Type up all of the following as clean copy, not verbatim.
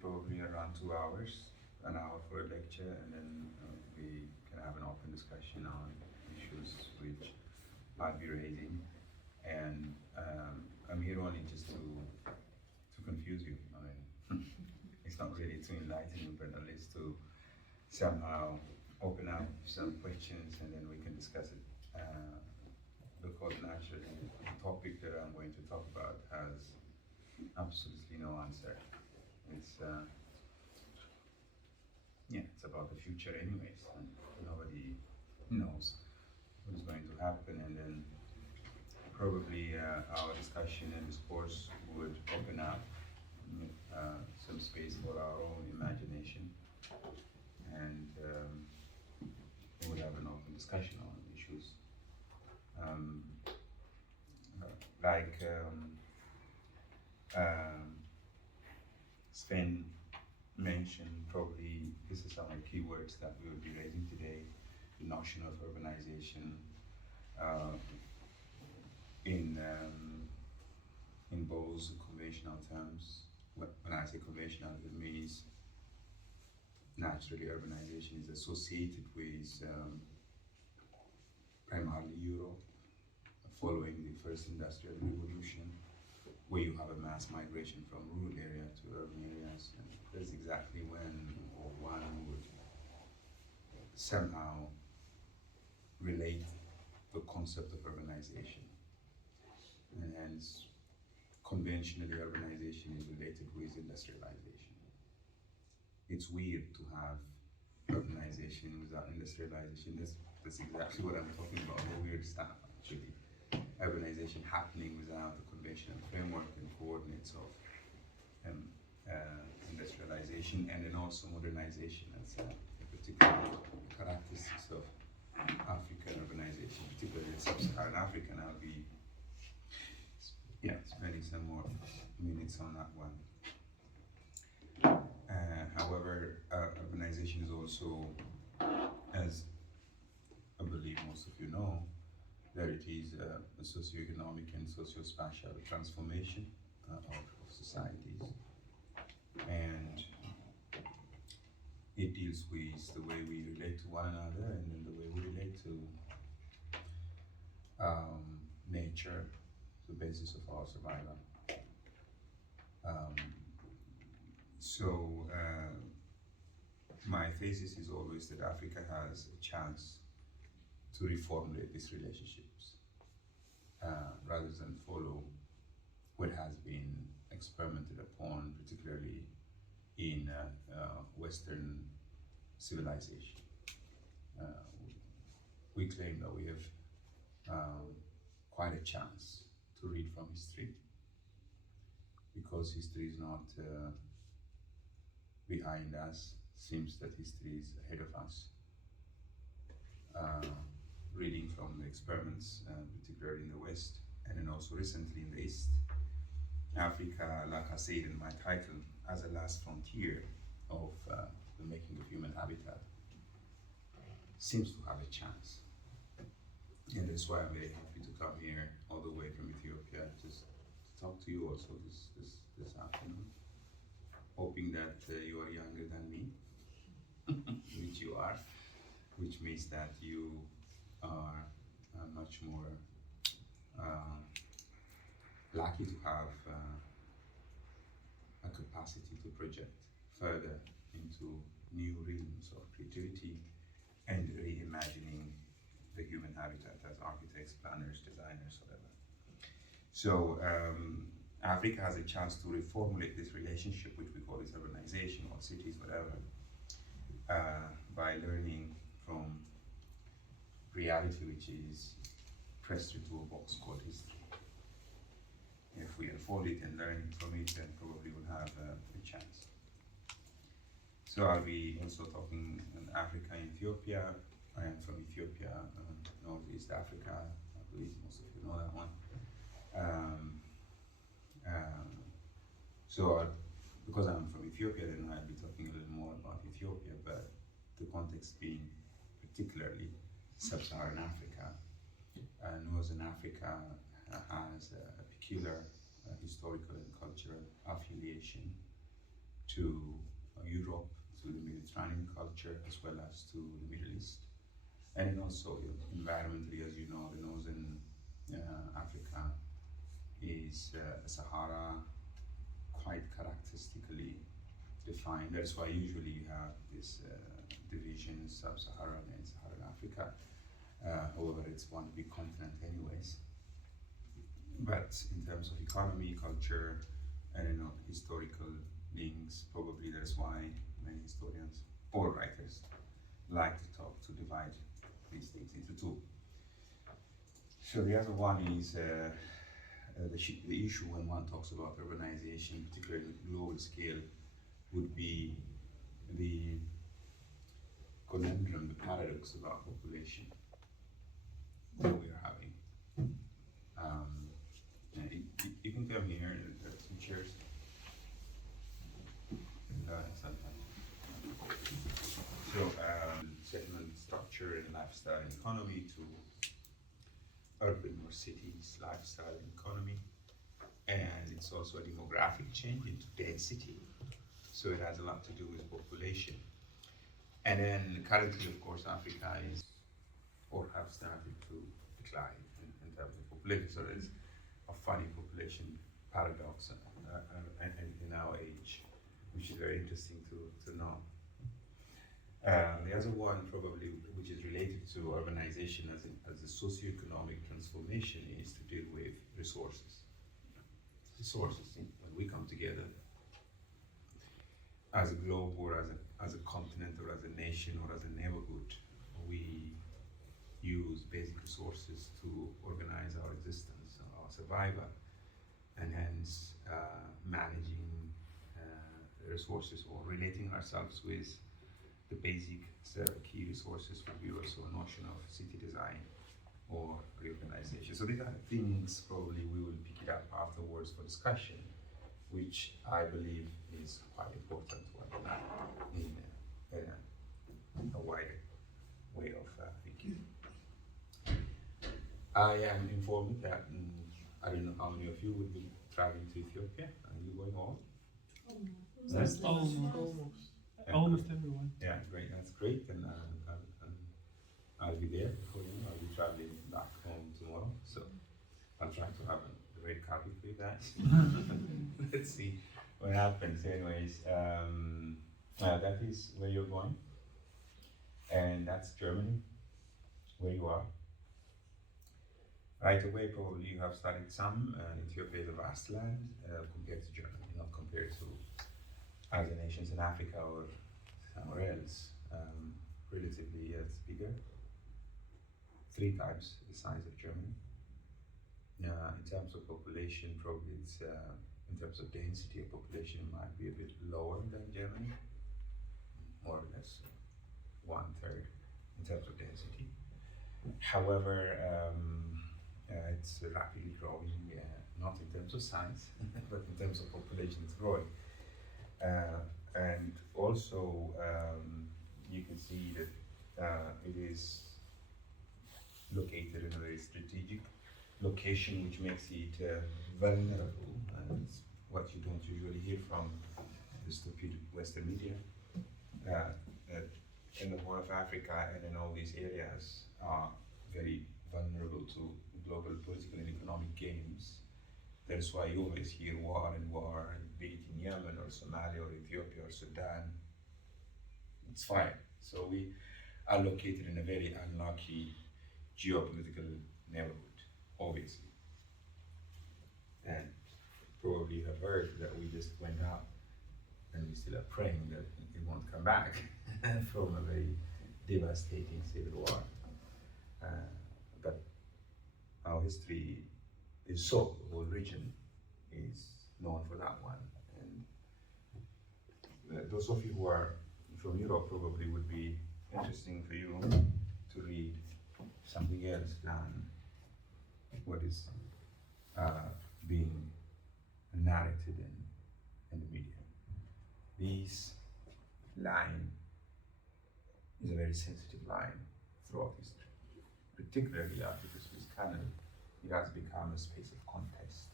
probably around 2 hours, an hour for a lecture, and then we can have an open discussion on issues which I'll be raising. And I'm here only just to confuse you. I mean, it's not really to enlighten you, but at least to somehow open up some questions, and then we can discuss it. Because naturally, the topic that I'm going to talk about has absolutely no answer. It's it's about the future, anyways. And nobody knows what is going to happen, and then probably our discussion and discourse would open up some space for our own imagination, and we would have an open discussion on issues. Like Sven mentioned, probably this is some of the keywords that we will be raising today: the notion of urbanization in both conventional terms. When I say conventional, it means naturally urbanization is associated with primarily Europe, following the first industrial revolution, where you have a mass migration from rural area to urban areas. And that's exactly when or one would somehow relate the concept of urbanization. And hence, conventionally, urbanization is related with industrialization. It's weird to have urbanization without industrialization. That's exactly what I'm talking about, the weird stuff, actually. Urbanization happening without the conventional framework and coordinates of industrialization, and then also modernization. That's a particular characteristics of African urbanization, particularly sub-Saharan Africa. And I'll be spending some more minutes on that one. However, urbanization is also, as I believe most of you know, that it is a socio-economic and socio-spatial transformation of societies, and it deals with the way we relate to one another, and then the way we relate to nature, the basis of our survival. So my thesis is always that Africa has a chance to reformulate these relationships rather than follow what has been experimented upon, particularly in Western civilization. We claim that we have quite a chance to read from history, because history is not behind us. Seems that history is ahead of us. Reading from the experiments, particularly in the West, and then also recently in the East, Africa, like I said in my title, as a last frontier of the making of human habitat, seems to have a chance. And that's why I'm very happy to come here all the way from Ethiopia just to talk to you also this afternoon, hoping that you are younger than me, which you are, which means that you are much more lucky to have a capacity to project further into new realms of creativity and reimagining the human habitat as architects, planners, designers, whatever. So Africa has a chance to reformulate this relationship, which we call it urbanization or cities, whatever, by learning from reality, which is pressed into a box called history. If we unfold it and learn from it, then probably we'll have a chance. So I'll be also talking in Africa and Ethiopia. I am from Ethiopia, Northeast Africa. I believe most of you know that one. Because I'm from Ethiopia, then I'll be talking a little more about Ethiopia, but the context being particularly Sub-Saharan Africa. Northern Africa has a peculiar historical and cultural affiliation to Europe, to the Mediterranean culture, as well as to the Middle East. And then also environmentally, as you know, the northern Africa is Sahara, quite characteristically defined. That's why usually you have this division, sub-Saharan and Saharan Africa. However, it's one big continent anyways. But in terms of economy, culture, and historical links, probably that's why many historians or writers like to divide these things into two. So the other one is the issue when one talks about urbanization, particularly at global scale, would be the conundrum, the paradox about population that we are having. You can come here, there are some chairs. So, settlement structure and lifestyle and economy to urban or cities, lifestyle and economy. And it's also a demographic change into density. So it has a lot to do with population. And then currently, of course, Africa is, or have started to decline in terms of population. So there's a funny population paradox in our age, which is very interesting to know. The other one probably, which is related to urbanization as a socioeconomic transformation, is to deal with resources. Resources, when we come together as a globe or as a continent or as a nation or as a neighborhood, we use basic resources to organize our existence, our survival, and hence managing resources or relating ourselves with the basic key resources would be also a notion of city design or reorganization. So these are things probably we will pick it up afterwards for discussion, which I believe is quite important in a wider way of thinking. I am informed that I don't know how many of you will be traveling to Ethiopia. Are you going all? Almost everyone. Yeah, great. That's great. And I'll be there before you know. I'll be traveling back home tomorrow. So I'll try to have a red carpet for you guys. Let's see what happens. Anyways, that is where you're going. And that's Germany, where you are. Right away, probably you have studied some. Ethiopia is a vast land compared to Germany, not compared to other nations in Africa or somewhere else. Relatively, it's bigger. 3 times the size of Germany. In terms of population, probably it's, in terms of density of population, it might be a bit lower than Germany, more or less 1/3 in terms of density. However, it's rapidly growing, not in terms of size, but in terms of population, it's growing. And also, you can see that it is located in a very strategic location, which makes it vulnerable, and it's what you don't usually hear from the stupid Western media. In the Horn of Africa and in all these areas are very vulnerable to global political and economic games. That's why you always hear war, be it in Yemen or Somalia or Ethiopia or Sudan. It's fine. So we are located in a very unlucky geopolitical neighborhood, obviously. And probably you have heard that we just went out and we still are praying that it won't come back from a very devastating civil war. But our history is so, the whole region is known for that one. And those of you who are from Europe probably would be interesting for you to read something else than what is being narrated in the media. This line is a very sensitive line throughout history, particularly after the Suez Canal. It has become a space of contest,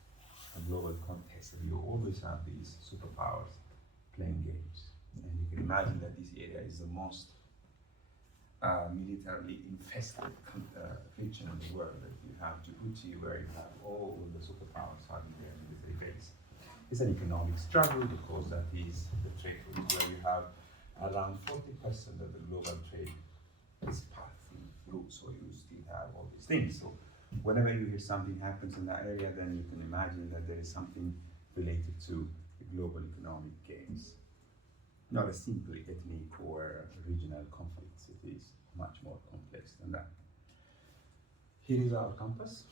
a global contest. You always have these superpowers playing games. imagine that this area is the most militarily infested region in the world. That you have Djibouti, where you have all the superpowers having their military base. It's an economic struggle because that is the trade route where you have around 40% of the global trade is passing through. So you still have all these things. So whenever you hear something happens in that area, then you can imagine that there is something related to the global economic gains. Not a simple ethnic or regional conflicts. It is much more complex than that. Here is our campus,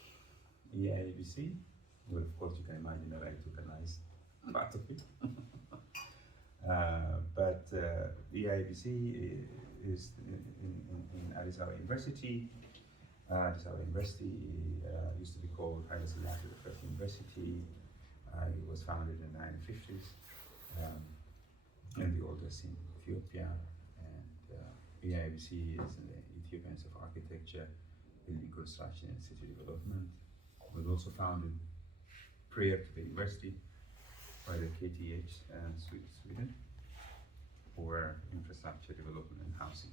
ECL-ABC. Well, of course, you can imagine that I took a nice part of it. But ECL-ABC is in Addis Ababa University. Addis Ababa University used to be called Haile Selassie I University. It was founded in the 1950s. And the oldest in Ethiopia, and ECL-ABC is in the Ethiopian Institute of Architecture, Building Construction and City Development. It was also founded prior to the university by the KTH and Sweden for infrastructure development and housing.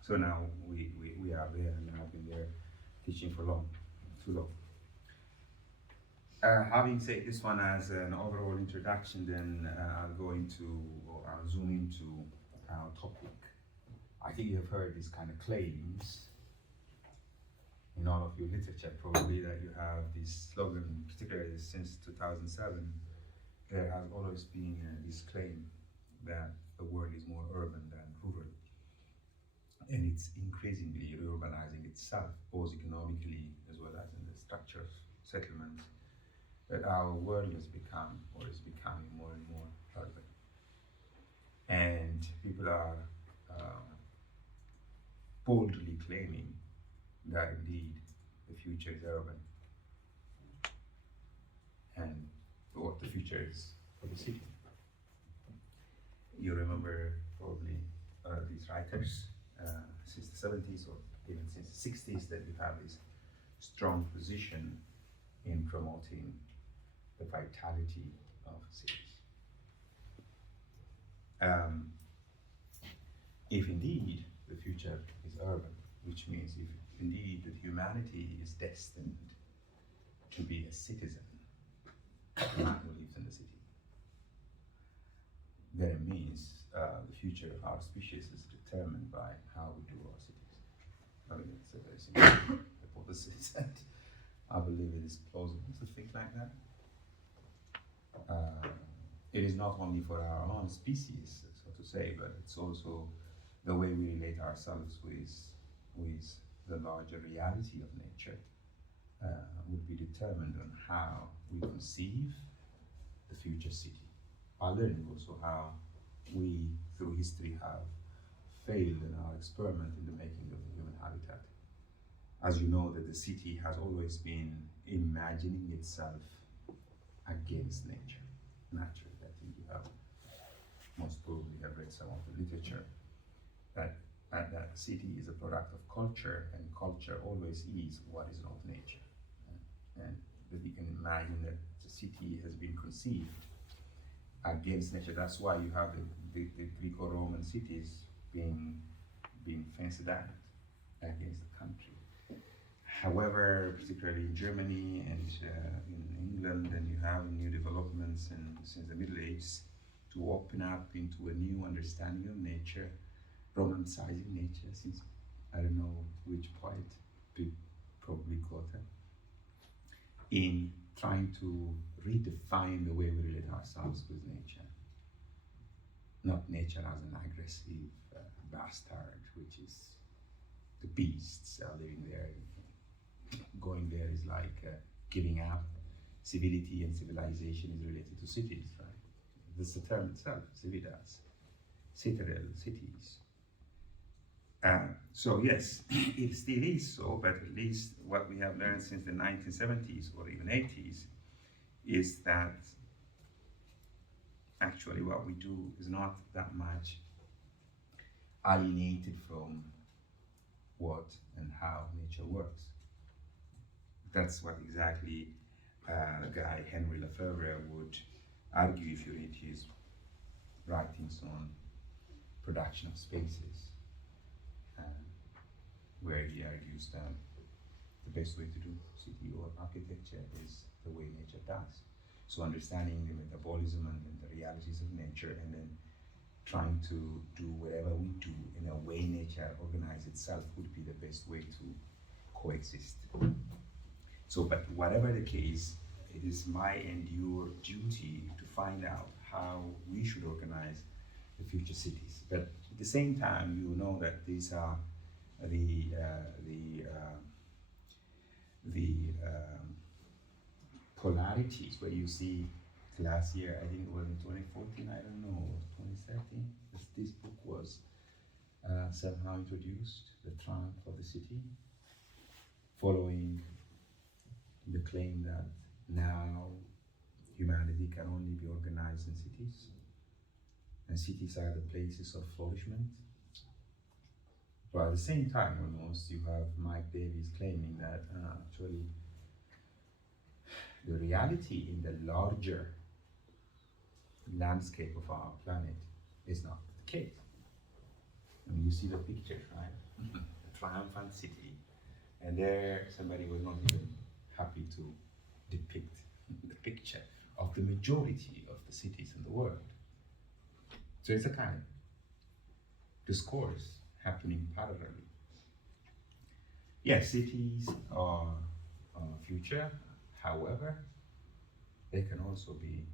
So now we are there, and I've been there teaching for too long. Having said this one as an overall introduction, then I'll zoom into our topic. I think you have heard these kind of claims in all of your literature, probably, that you have this slogan, particularly since 2007, there has always been this claim that the world is more urban than rural. And it's increasingly reurbanizing itself, both economically as well as in the structure of settlement. That our world has become, or is becoming, more and more urban. And people are boldly claiming that indeed the future is urban. And what the future is for the city. You remember probably these writers since the 70s or even since the 60s that we have this strong position in promoting the vitality of cities. If indeed the future is urban, which means if indeed that humanity is destined to be a citizen, a man who lives in the city, then it means the future of our species is determined by how we do our cities. I mean, it's a very simple hypothesis, and I believe it is plausible to think like that. It is not only for our own species, so to say, but it's also the way we relate ourselves with the larger reality of nature would be determined on how we conceive the future city, by learning also how we, through history, have failed in our experiment in the making of the human habitat. As you know, that the city has always been imagining itself against nature. Naturally, I think you have most probably have read some of the literature that the city is a product of culture, and culture always is what is not nature. And that you can imagine that the city has been conceived against nature. That's why you have the Greco-Roman cities being fenced out against the country. However, particularly in Germany and in England, and you have new developments since the Middle Ages to open up into a new understanding of nature, romanticizing nature, since I don't know which point people probably quoted, in trying to redefine the way we relate ourselves with nature. Not nature as an aggressive bastard, which is the beasts are living there. Going there is like giving up. Civility and civilization is related to cities, right? That's the term itself, civitas, citadel, cities. So yes, it still is so, but at least what we have learned since the 1970s or even 80s is that actually what we do is not that much alienated from what and how nature works. That's what exactly the guy Henry Lefebvre would argue if you read his writings on production of spaces, where he argues that the best way to do city or architecture is the way nature does. So understanding the metabolism and the realities of nature, and then trying to do whatever we do in a way nature organizes itself would be the best way to coexist. So, but whatever the case, it is my and your duty to find out how we should organize the future cities. But at the same time, you know that these are the polarities where you see last year, I think it was in 2014, I don't know, 2013, this book was somehow introduced, The Triumph of the City, following the claim that now humanity can only be organized in cities, and cities are the places of flourishment. But at the same time, almost, you have Mike Davis claiming that actually the reality in the larger landscape of our planet is not the case. I mean, you see the picture, right? The triumphant city, and there somebody was not even happy to depict the picture of the majority of the cities in the world. So it's a kind of discourse happening parallelly. Yes, cities are future, however, they can also be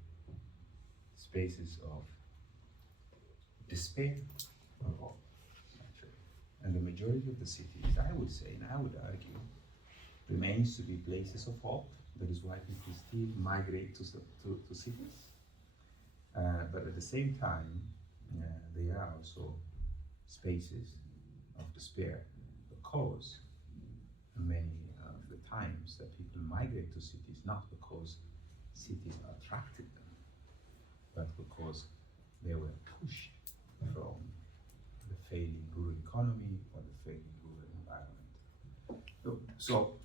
spaces of despair or hope, actually. And the majority of the cities, I would say, and I would argue, remains to be places of hope. That is why people still migrate to cities. But at the same time, they are also spaces of despair, because many of the times that people migrate to cities, not because cities attracted them, but because they were pushed from the failing rural economy or the failing rural environment. So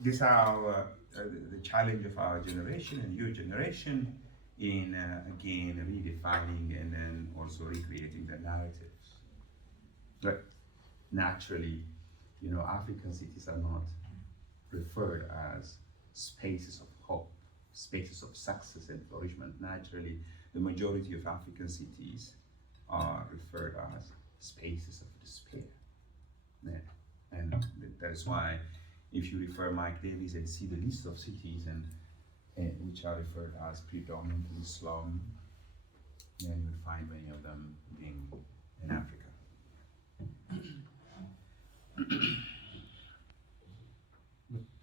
these are the challenge of our generation and your generation in again redefining and then also recreating the narratives. But naturally, you know, African cities are not referred as spaces of hope, spaces of success and flourishment. Naturally, the majority of African cities are referred as spaces of despair. Yeah. And that is why if you refer Mike Davis and see the list of cities and which are referred as predominantly slum, then you will find many of them being in Africa.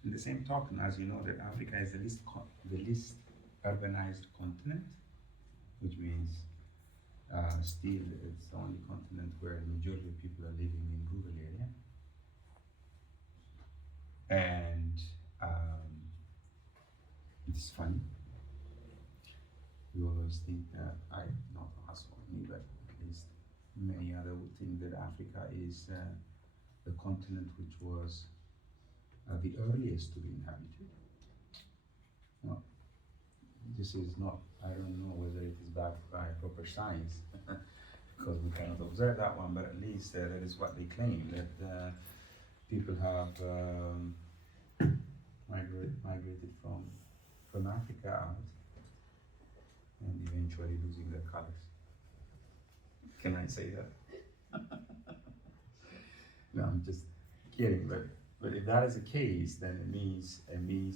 In the same token, as you know, that Africa is the least urbanized continent, which means still it's the only continent where the majority of people are living in rural area. And it's funny. We always think that, not us or me, but at least many others would think that Africa is the continent which was the earliest to be inhabited. No, this is not, I don't know whether it is backed by proper science, because we cannot observe that one, but at least that is what they claim, that people have migrated from Africa out and eventually losing their colors. Can I say that? No, I'm just kidding, but if that is the case, then it means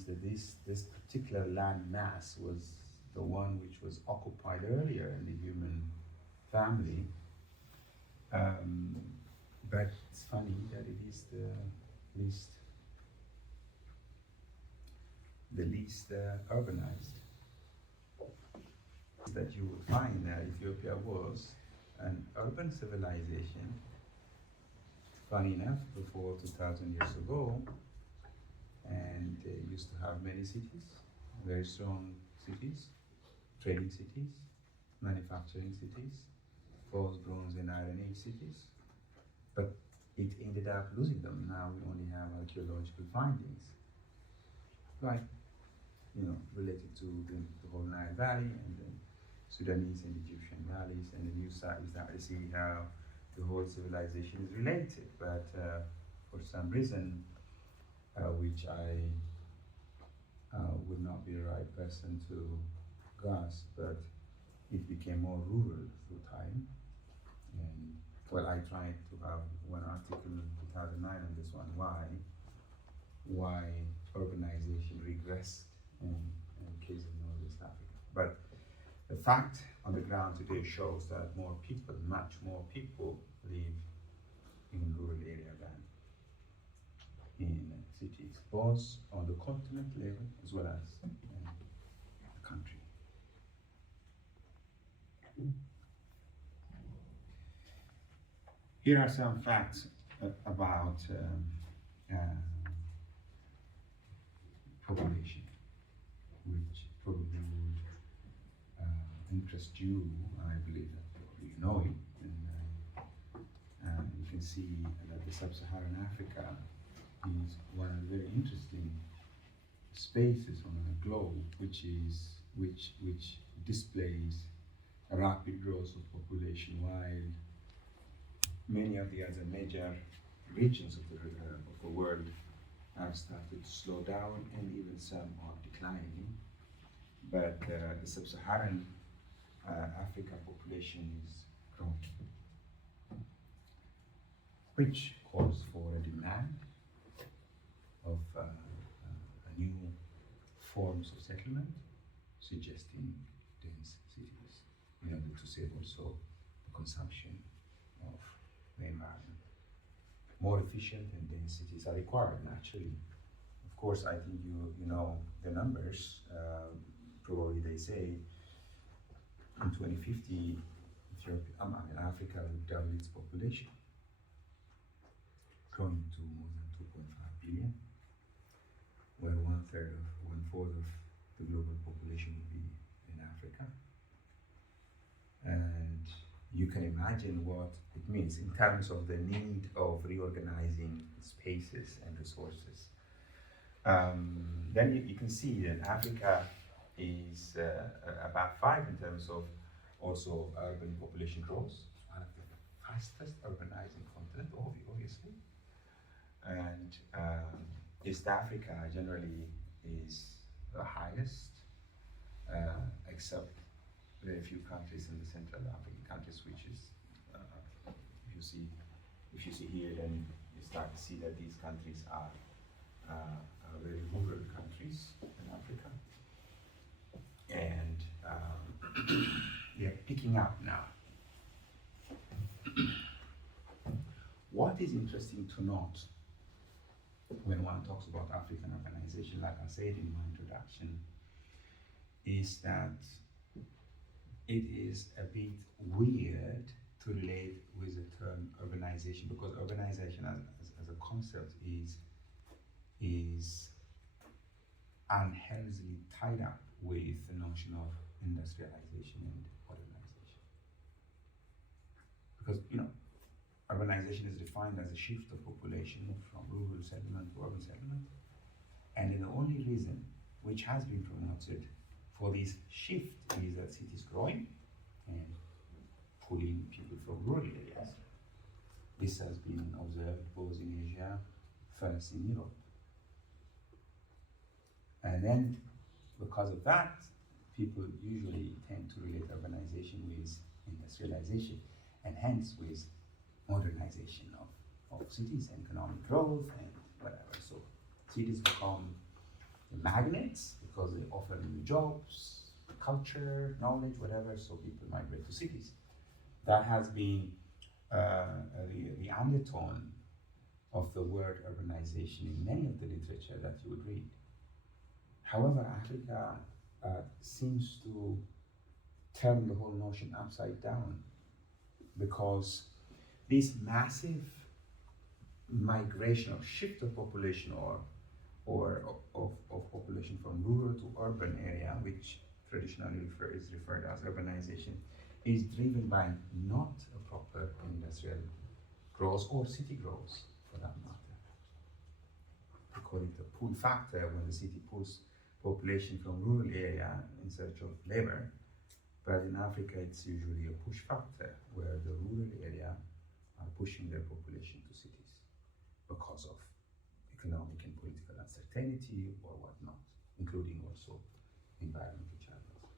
that this particular land mass was the one which was occupied earlier in the human family. But it's funny that it is the least urbanized. That you will find that Ethiopia was an urban civilization. Funny enough, before 2,000 years ago, and used to have many cities, very strong cities, trading cities, manufacturing cities, false bronze and iron age cities, but it ended up losing them. Now we only have archaeological findings, like, you know, related to the whole Nile Valley and the Sudanese and Egyptian valleys, and then you start to see how the whole civilization is related, but for some reason, which I would not be the right person to grasp, but it became more rural through time. And well, I tried to have one article in 2009 on this one, why urbanization regressed in case of Northwest Africa. But the fact on the ground today shows that more people, much more people live in rural area than in cities, both on the continent level as well as in the country. Here are some facts about population, which probably would interest you. I believe that you know it. And you can see that the sub-Saharan Africa is one of the very interesting spaces on the globe, which displays a rapid growth of population, while many of the other major regions of the world have started to slow down, and even some are declining. But the sub-Saharan Africa population is growing, which calls for a demand of new forms of settlement, suggesting dense cities in order to save also the consumption of the environment. More efficient and dense cities are required naturally. Of course, I think you know the numbers. Probably they say in 2050, Africa will double its population, growing to more than 2.5 billion, where one-fourth of the global population will be in Africa. And you can imagine what it means in terms of the need of reorganizing spaces and resources. Then you can see that Africa is about 5 in terms of also urban population growth. It's one of the fastest urbanizing continent, obviously. And East Africa generally is the highest, except very few countries in the Central African countries, which is, if you see here, then you start to see that these countries are very rural countries in Africa. And they're picking up now. What is interesting to note when one talks about African urbanization, like I said in my introduction, is that it is a bit weird to relate with the term urbanization, because urbanization as a concept is unhealthily tied up with the notion of industrialization and modernization. Because, urbanization is defined as a shift of population from rural settlement to urban settlement. And the only reason which has been promoted for this shift is that cities growing and pulling people from rural areas. This has been observed both in Asia, first in Europe. And then, because of that, people usually tend to relate urbanization with industrialization, and hence with modernization of cities and economic growth and whatever. So cities become the magnets because they offer new jobs, culture, knowledge, whatever, so people migrate to cities. That has been the undertone of the word urbanization in many of the literature that you would read. However, Africa seems to turn the whole notion upside down, because this massive migration or shift of population or of population from rural to urban area, which traditionally is referred as urbanization, is driven by not a proper industrial growth or city growth, for that matter. We call it the pull factor, when the city pulls population from rural area in search of labor. But in Africa, it's usually a push factor, where the rural area pushing their population to cities because of economic and political uncertainty or whatnot, including also environmental challenges.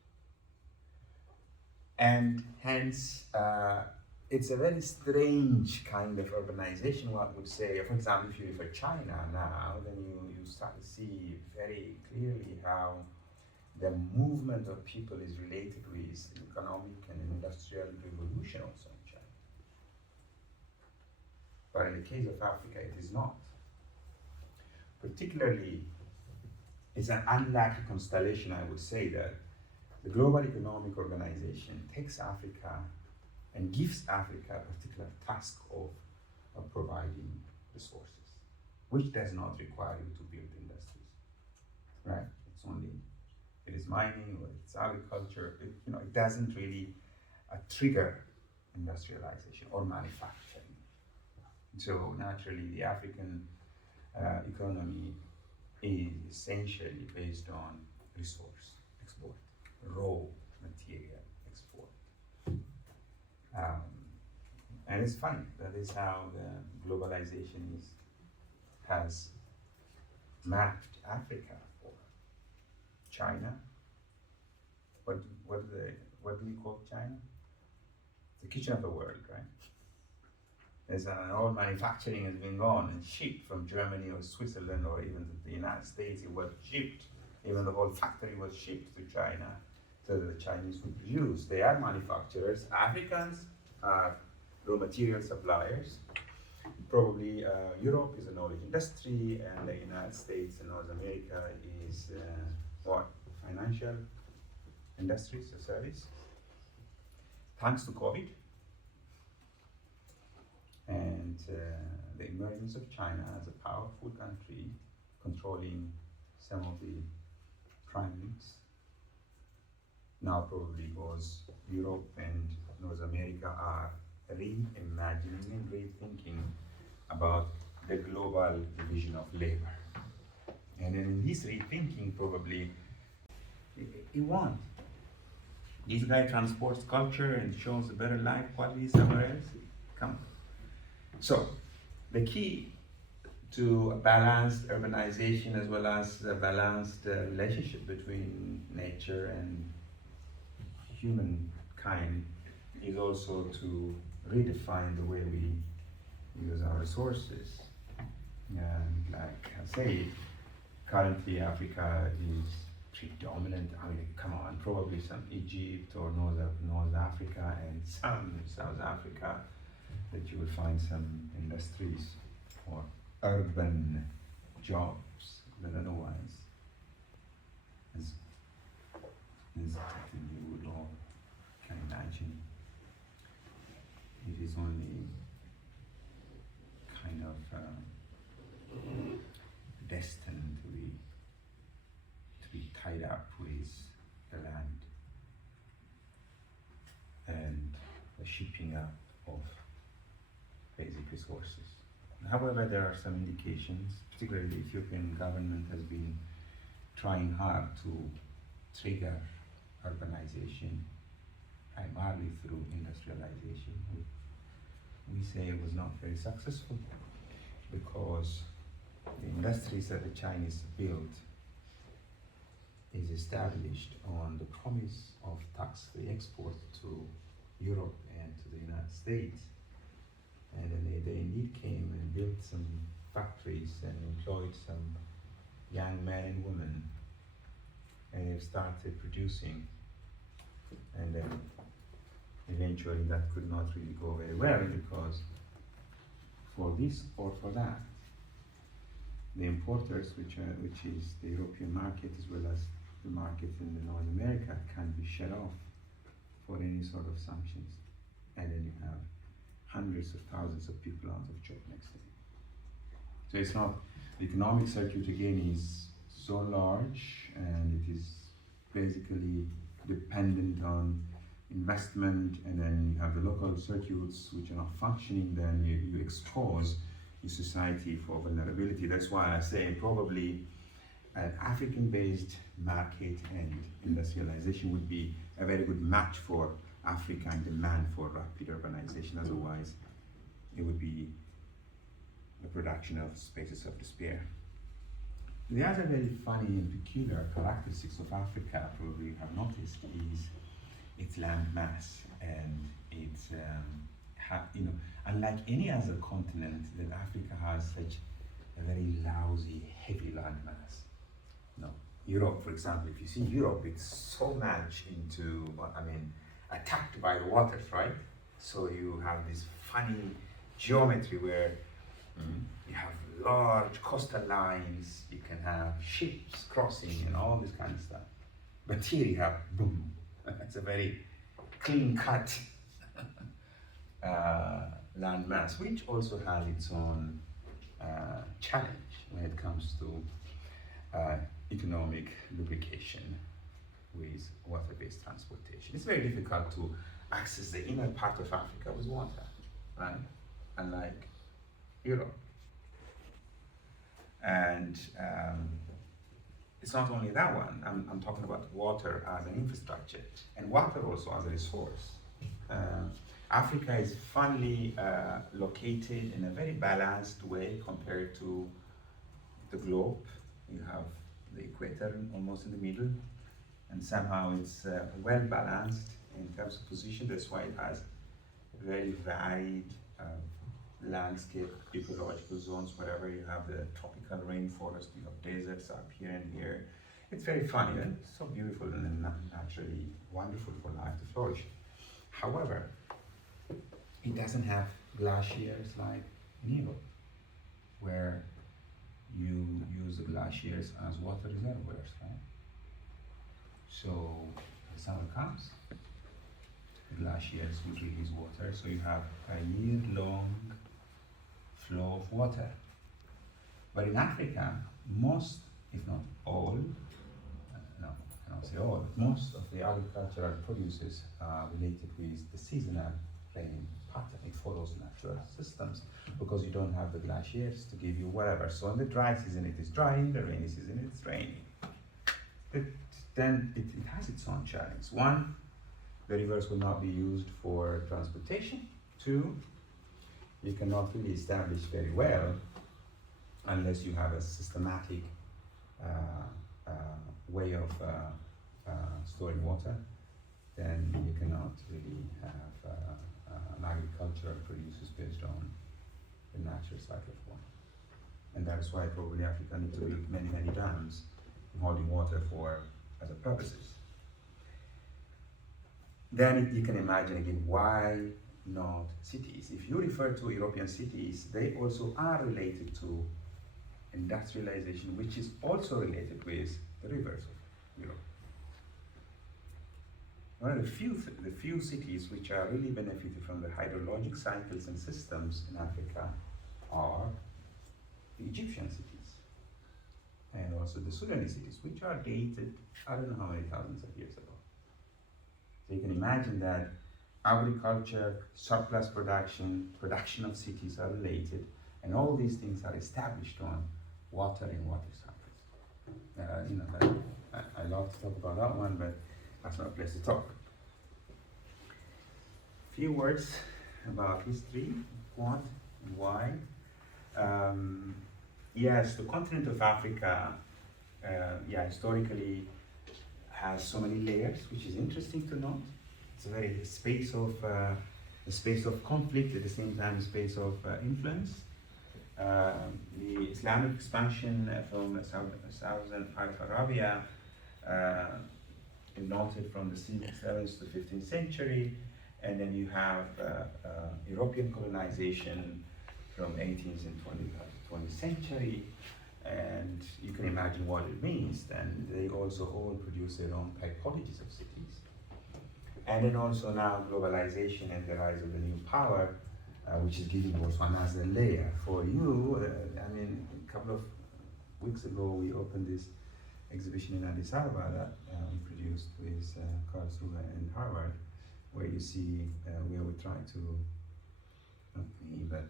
And hence, it's a very strange kind of urbanization, one would say. For example, if you refer China now, then you start to see very clearly how the movement of people is related with economic and industrial revolution also in China. But in the case of Africa, it is not. Particularly, it's an unlucky constellation, I would say, that the Global Economic Organization takes Africa and gives Africa a particular task of providing resources, which does not require you to build industries, right? It's only, it is mining or it's agriculture, it doesn't really trigger industrialization or manufacturing. So naturally, the African economy is essentially based on resource export, raw material export. And it's funny, that is how the globalization has mapped Africa for China. What do you call China? The kitchen of the world, right? There's all manufacturing has been gone and shipped from Germany or Switzerland or even to the United States. It was shipped, even the whole factory was shipped to China so that the Chinese would produce. They are manufacturers. Africans are raw material suppliers. Probably Europe is a knowledge industry, and the United States and North America is financial industries or service. Thanks to COVID and the emergence of China as a powerful country controlling some of the prime links, now probably because Europe and North America are reimagining and rethinking about the global division of labor. And in this rethinking, probably, it won. This guy transports culture and shows a better life quality somewhere else. Come on. So, the key to a balanced urbanization as well as a balanced relationship between nature and humankind is also to redefine the way we use our resources. And like I say, currently Africa is predominant, come on, probably some Egypt or North Africa and some South Africa, that you will find some industries or urban jobs that otherwise as you would all can imagine. It is only kind of destined to be tied up with the land and the shipping up of basic resources. However, there are some indications, particularly the Ethiopian government has been trying hard to trigger urbanization, primarily through industrialization. We say it was not very successful because the industries that the Chinese built is established on the promise of tax-free export to Europe and to the United States. And then they indeed came and built some factories and employed some young men and women, and they've started producing. And then eventually that could not really go very well, because for this or for that, the importers, which is the European market as well as the market in the North America, can be shut off for any sort of sanctions. And then you have hundreds of thousands of people out of job next day. So it's not, the economic circuit again is so large, and it is basically dependent on investment, and then you have the local circuits which are not functioning, then you expose your society for vulnerability. That's why I say probably an African-based market and industrialization would be a very good match for African demand for rapid urbanization. Otherwise, it would be the production of spaces of despair. The other very funny and peculiar characteristics of Africa, probably you have noticed, is its land mass and its, unlike any other continent, that Africa has such a very lousy, heavy land mass. Europe, for example, if you see Europe, it's so much into, attacked by the waters, right? So you have this funny geometry where you have large coastal lines, you can have ships crossing and all this kind of stuff. But here you have, boom, it's a very clean cut land mass, which also has its own challenge when it comes to economic lubrication with water-based transportation. It's very difficult to access the inner part of Africa with water, right? Unlike Europe. And it's not only that one, I'm talking about water as an infrastructure and water also as a resource. Africa is funnily located in a very balanced way compared to the globe. You have the equator almost in the middle, and somehow it's well balanced in terms of position. That's why it has very varied landscape, ecological zones. Wherever you have the tropical rainforest, you have deserts up here and here. It's very funny, and it's so beautiful and naturally wonderful for life to flourish. However, it doesn't have glaciers like in Europe, where you use the glaciers as water reservoirs, right? So the summer comes, the glaciers will release water, so you have a year-long flow of water. But in Africa, most, if not all, no, I cannot say all, but most of the agricultural produces are related with the seasonal rain pattern. It follows natural systems because you don't have the glaciers to give you whatever. So in the dry season it is dry, in the rainy season it's raining. But then it has its own challenge. One, the rivers will not be used for transportation. Two, you cannot really establish very well unless you have a systematic way of storing water. Then you cannot really have an agricultural produces based on the natural cycle of water. And that is why probably Africa needs to build many, many dams holding water for other purposes. Then you can imagine again, why not cities? If you refer to European cities, they also are related to industrialization, which is also related with the rivers of Europe. One of the few cities which are really benefited from the hydrologic cycles and systems in Africa are the Egyptian cities and also the Sudanese cities, which are dated, I don't know how many thousands of years ago. So you can imagine that agriculture, surplus production, production of cities are related, and all these things are established on water and water cycles. I love to talk about that one, but that's not a place to talk. Few words about history, what and why. Yes, the continent of Africa, historically has so many layers, which is interesting to note. It's a very a space of conflict, at the same time a space of influence. The Islamic expansion from southern part of Arabia noted from the 7th to 15th century, and then you have European colonization from 18th and 20th century, and you can imagine what it means. And they also all produce their own typologies of cities. And then also now globalization and the rise of the new power, which is giving also another layer for you. A couple of weeks ago we opened this exhibition in Addis Ababa that we produced with Karlsruhe and Harvard, where you see where we try to, not me, but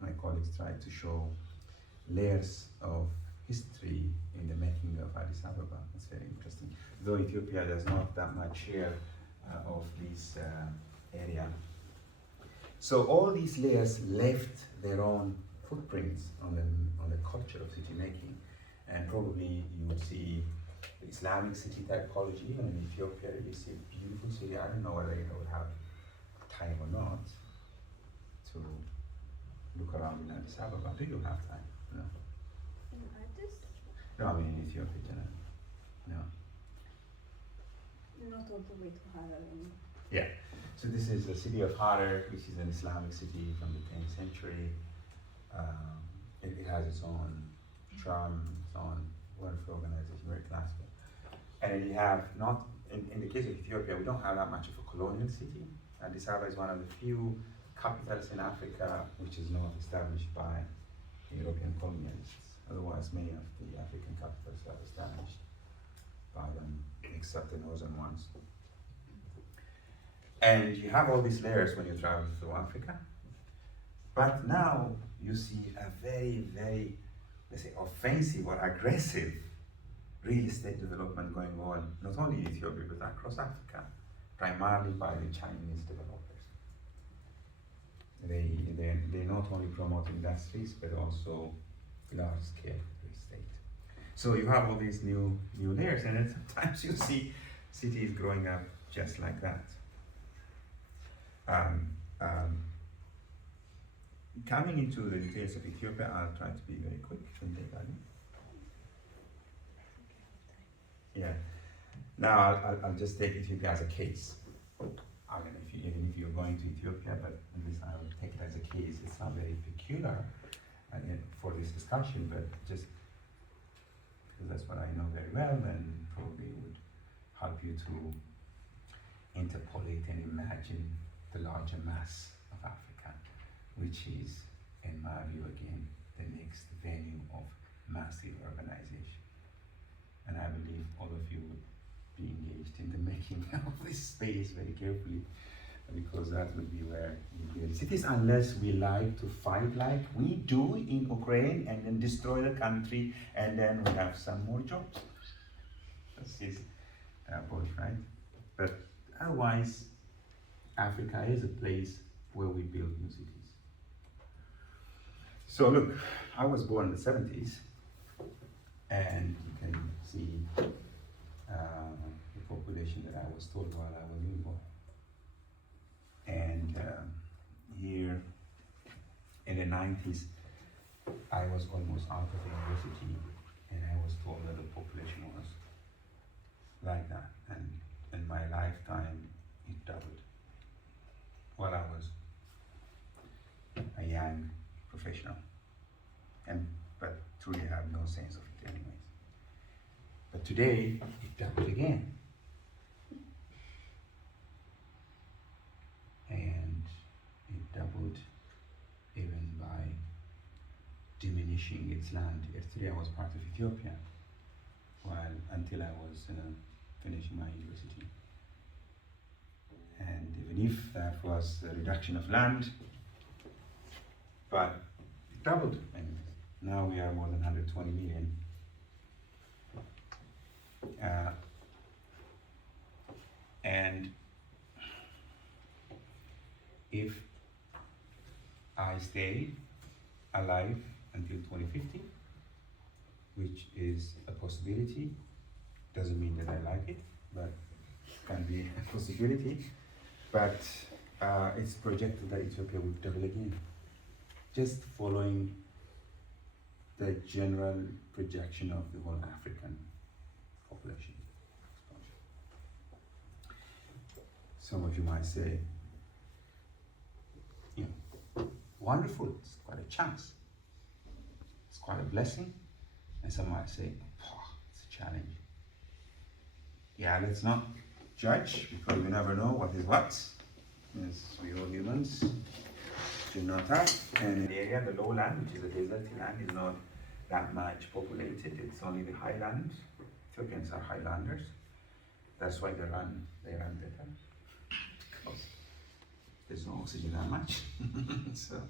my colleagues try to show layers of history in the making of Addis Ababa. It's very interesting. Though Ethiopia does not that much share of this area. So all these layers left their own footprints on the culture of city making, and probably you would see the Islamic city typology in Ethiopia. You see a beautiful city. I don't know whether you would have time or not to look around in Addis Ababa. Do you have time? No. In Addis? No, I mean in Ethiopia generally. No. Not all the way to Harar. Yeah. So this is the city of Harar, which is an Islamic city from the 10th century. It has its own charm, its own welfare organization, very classical. And then you have not, in the case of Ethiopia, we don't have that much of a colonial city. Addis Ababa is one of the few capitals in Africa which is not established by European colonialists. Otherwise, many of the African capitals are established by them, except the northern ones. And you have all these layers when you travel through Africa. But now you see a very, very, let's say, offensive or aggressive real estate development going on, not only in Ethiopia, but across Africa, primarily by the Chinese developers. They not only promote industries, but also large-scale real estate. So you have all these new layers, and then sometimes you see cities growing up just like that. Coming into the details of Ethiopia, I'll try to be very quick. Yeah. Now I'll just take Ethiopia as a case. I mean, even if you're going to Ethiopia, but at least I'll take it as a case. It's not very peculiar for this discussion, but just because that's what I know very well, and probably would help you to interpolate and imagine the larger mass of Africa, which is, in my view, again, the next venue of massive urbanization. And I believe all of you would be engaged in the making of this space very carefully, because that would be where you build cities, unless we like to fight like we do in Ukraine and then destroy the country, and then we have some more jobs. That's his approach, right? But otherwise, Africa is a place where we build new cities. So look, I was born in the 70s, and you can see the population that I was told while I was being born. And here in the 90s, I was almost out of university, and I was told that the population was like that. And in my lifetime, it doubled. While I was a young professional, but truly have no sense of it anyways. But today, it doubled again. And it doubled even by diminishing its land. Eritrea was part of Ethiopia until I was finishing my university. And even if that was a reduction of land, but it doubled. And now we are more than 120 million. And if I stay alive until 2050, which is a possibility, doesn't mean that I like it, but can be a possibility. But it's projected that Ethiopia will double again, just following the general projection of the whole African population expansion. Some of you might say, wonderful, it's quite a chance, it's quite a blessing. And some might say, it's a challenge. Yeah, let's not judge, because we never know what is what. Yes, we all humans do not have. And the area, the lowland, which is a deserty land, is not that much populated. It's only the highland. Ethiopians are highlanders. That's why they run better. Because there's no oxygen that much. So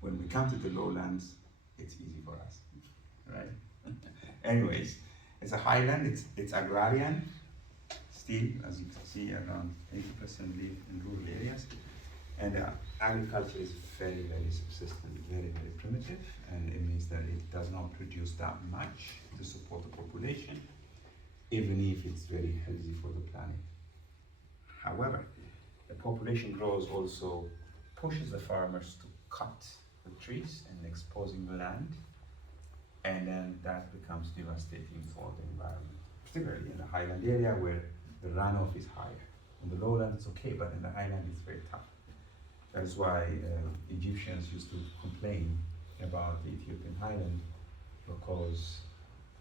when we come to the lowlands, it's easy for us, right? Anyways, it's a highland, it's agrarian. Still, as you can see, around 80% live in rural areas. And agriculture is very, very subsistent, very, very primitive, and it means that it does not produce that much to support the population, even if it's very healthy for the planet. However, the population growth also pushes the farmers to cut the trees and exposing the land, and then that becomes devastating for the environment, particularly in the highland area where the runoff is higher. On the lowland it's okay, but in the highland it's very tough. That is why Egyptians used to complain about the Ethiopian highland, because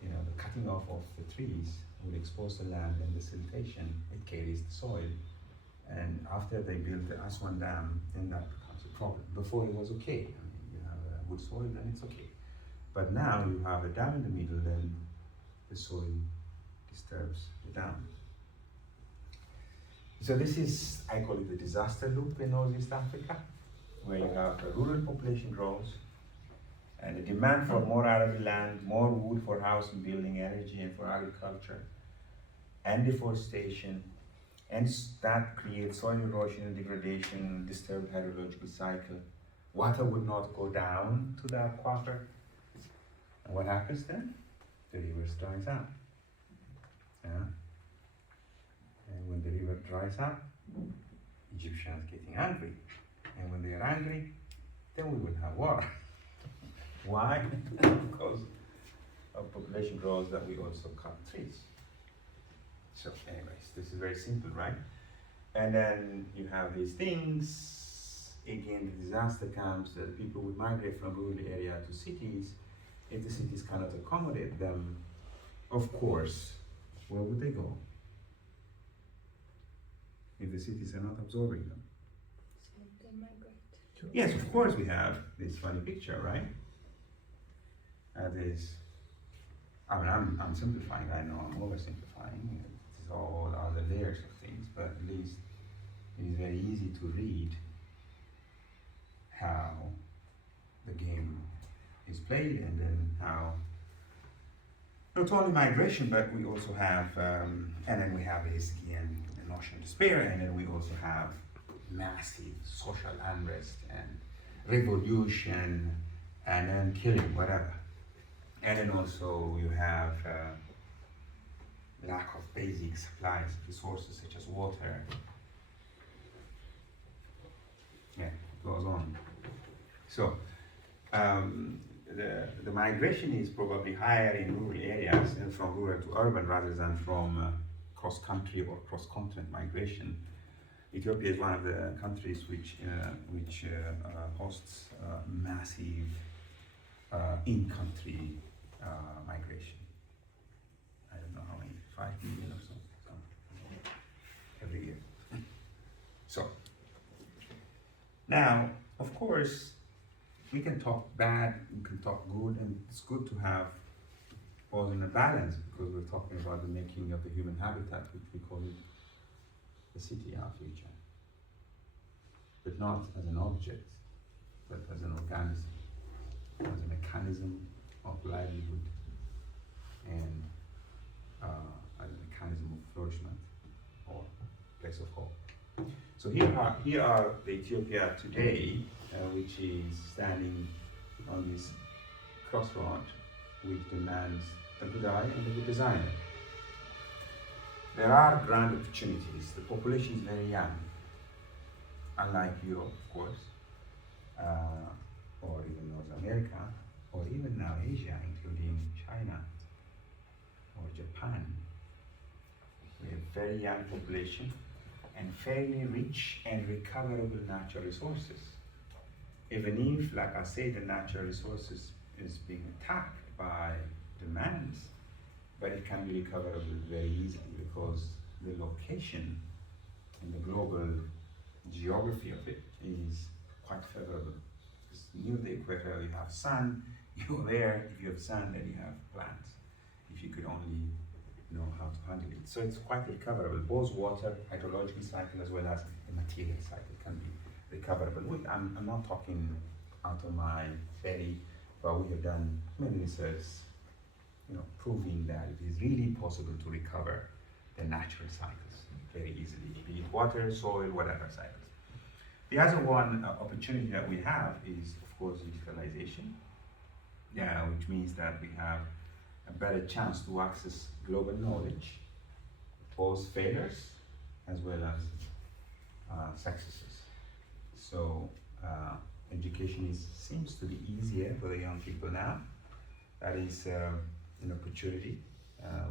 the cutting off of the trees will expose the land, and the siltation, it carries the soil. And after they built the Aswan Dam, then that becomes a problem. Before it was okay. I mean, you have good soil and it's okay. But now you have a dam in the middle, then the soil disturbs the dam. So this is, I call it the disaster loop in Northeast Africa, where you have a rural population growth, and the demand for more arable land, more wood for house and building, energy and for agriculture, and deforestation, and that creates soil erosion and degradation, disturbed hydrological cycle. Water would not go down to the aquifer. And what happens then? The rivers dries up. Yeah? And when the river dries up, Egyptians getting angry. And when they are angry, then we will have war. Why? Because of population growth that we also cut trees. So anyways, this is very simple, right? And then you have these things. Again, the disaster comes, that people would migrate from rural area to cities. If the cities cannot accommodate them, of course, where would they go? If the cities are not absorbing them. So they migrate. Yes, of course we have this funny picture, right? I'm simplifying, I know I'm oversimplifying. It's all other layers of things, but at least it is very easy to read how the game is played, and then how not only migration, but we also have, and then we have basically an ocean despair, and then we also have massive social unrest and revolution, and then killing, whatever. And then also you have lack of basic supplies, resources such as water. Yeah, it goes on. So the migration is probably higher in rural areas and from rural to urban rather than from cross-country or cross-continent migration. Ethiopia is one of the countries which hosts massive in-country migration. I don't know how many, 5 million or so every year. So now, of course, we can talk bad, we can talk good, and it's good to have all in a balance, because we're talking about the making of the human habitat, which we call it the city, our future. But not as an object, but as an organism, as a mechanism of livelihood, and as a mechanism of flourishment or place of hope. So here are the Ethiopia today, which is standing on this crossroad, which demands a good eye and a good designer. There are grand opportunities. The population is very young, unlike Europe, of course, or even North America, or even now Asia, including China or Japan. We have very young population and fairly rich and recoverable natural resources. Even if, like I say, the natural resources is being attacked by demands, but it can be recoverable very easily because the location and the global geography of it is quite favorable. Because near the equator you have sun, you're there, if you have sun then you have plants. If you could only know how to handle it. So it's quite recoverable, both water, hydrological cycle, as well as the material cycle can be recoverable. I'm not talking out of my belly, but we have done many research, proving that it is really possible to recover the natural cycles very easily, be it water, soil, whatever cycles. The other one opportunity that we have is, of course, digitalization, which means that we have a better chance to access global knowledge, both failures as well as successes. So education seems to be easier for the young people now. That is an opportunity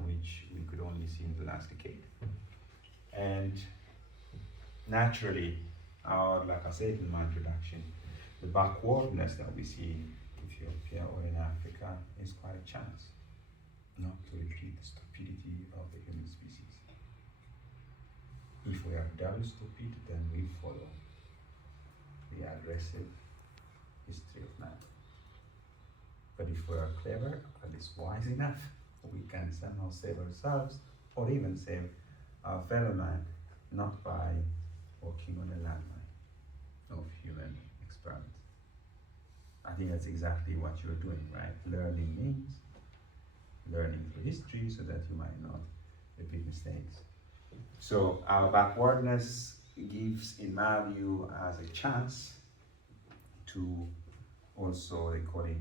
which we could only see in the last decade. And naturally, like I said in my introduction, the backwardness that we see in Ethiopia or in Africa is quite a chance not to repeat the stupidity of the human species. If we are double stupid, then we follow the aggressive history of man. But if we are clever, at least wise enough, we can somehow save ourselves or even save our fellow man, not by working on a landmine of human experiment. I think that's exactly what you're doing, right? Learning means learning through history so that you might not repeat mistakes. So our backwardness gives, in my view, as a chance to also, they call it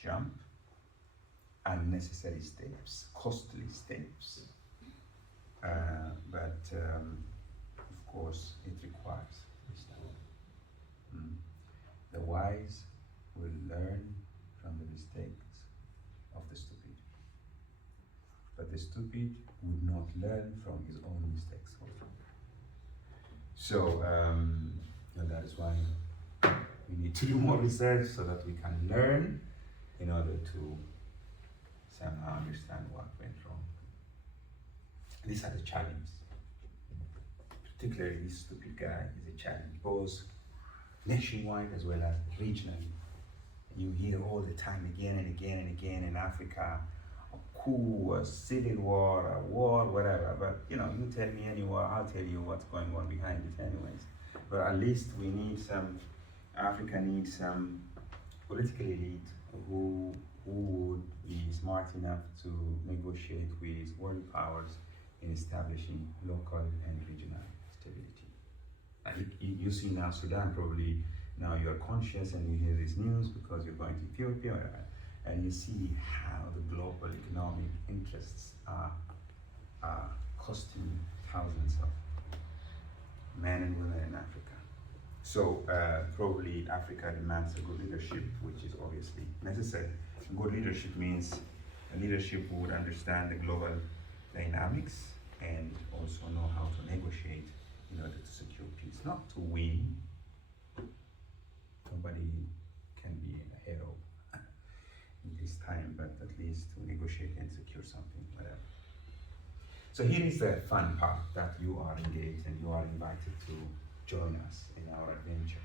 jump, unnecessary steps, costly steps. But of course, it requires wisdom. The wise will learn from the mistakes of the stupid. But the stupid would not learn from his own mistakes also. So that is why we need to do more research so that we can learn in order to somehow understand what went wrong. These are the challenges. Particularly this stupid guy is a challenge, both nationwide as well as regionally. You hear all the time again and again and again in Africa, a coup, a civil war, a war, whatever. But you tell me any war, I'll tell you what's going on behind it anyways. But at least Africa needs some political elite who would be smart enough to negotiate with world powers in establishing local and regional stability. You see now Sudan, probably now you're conscious and you hear this news because you're going to Ethiopia, and you see how the global economic interests are costing thousands of men and women in Africa. So probably Africa demands a good leadership, which is obviously necessary. Good leadership means a leadership who would understand the global dynamics and also know how to negotiate in order to secure peace, not to win. Nobody can be a hero in this time, but at least to negotiate and secure something, whatever. So here is the fun part, that you are engaged and you are invited to join us in our adventure.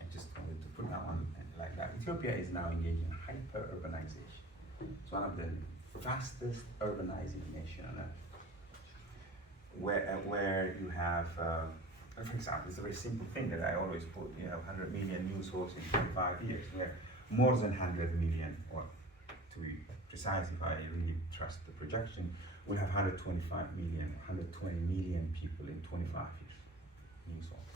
I just wanted to put that one like that. Ethiopia is now engaged in hyper-urbanization. It's one of the fastest urbanizing nations on earth. Where you have, for example, it's a very simple thing that I always put, 100 million new souls in 25 years, where more than 100 million, or to be precise, if I really trust the projection, we'll have 120 million people in 25 years, new souls.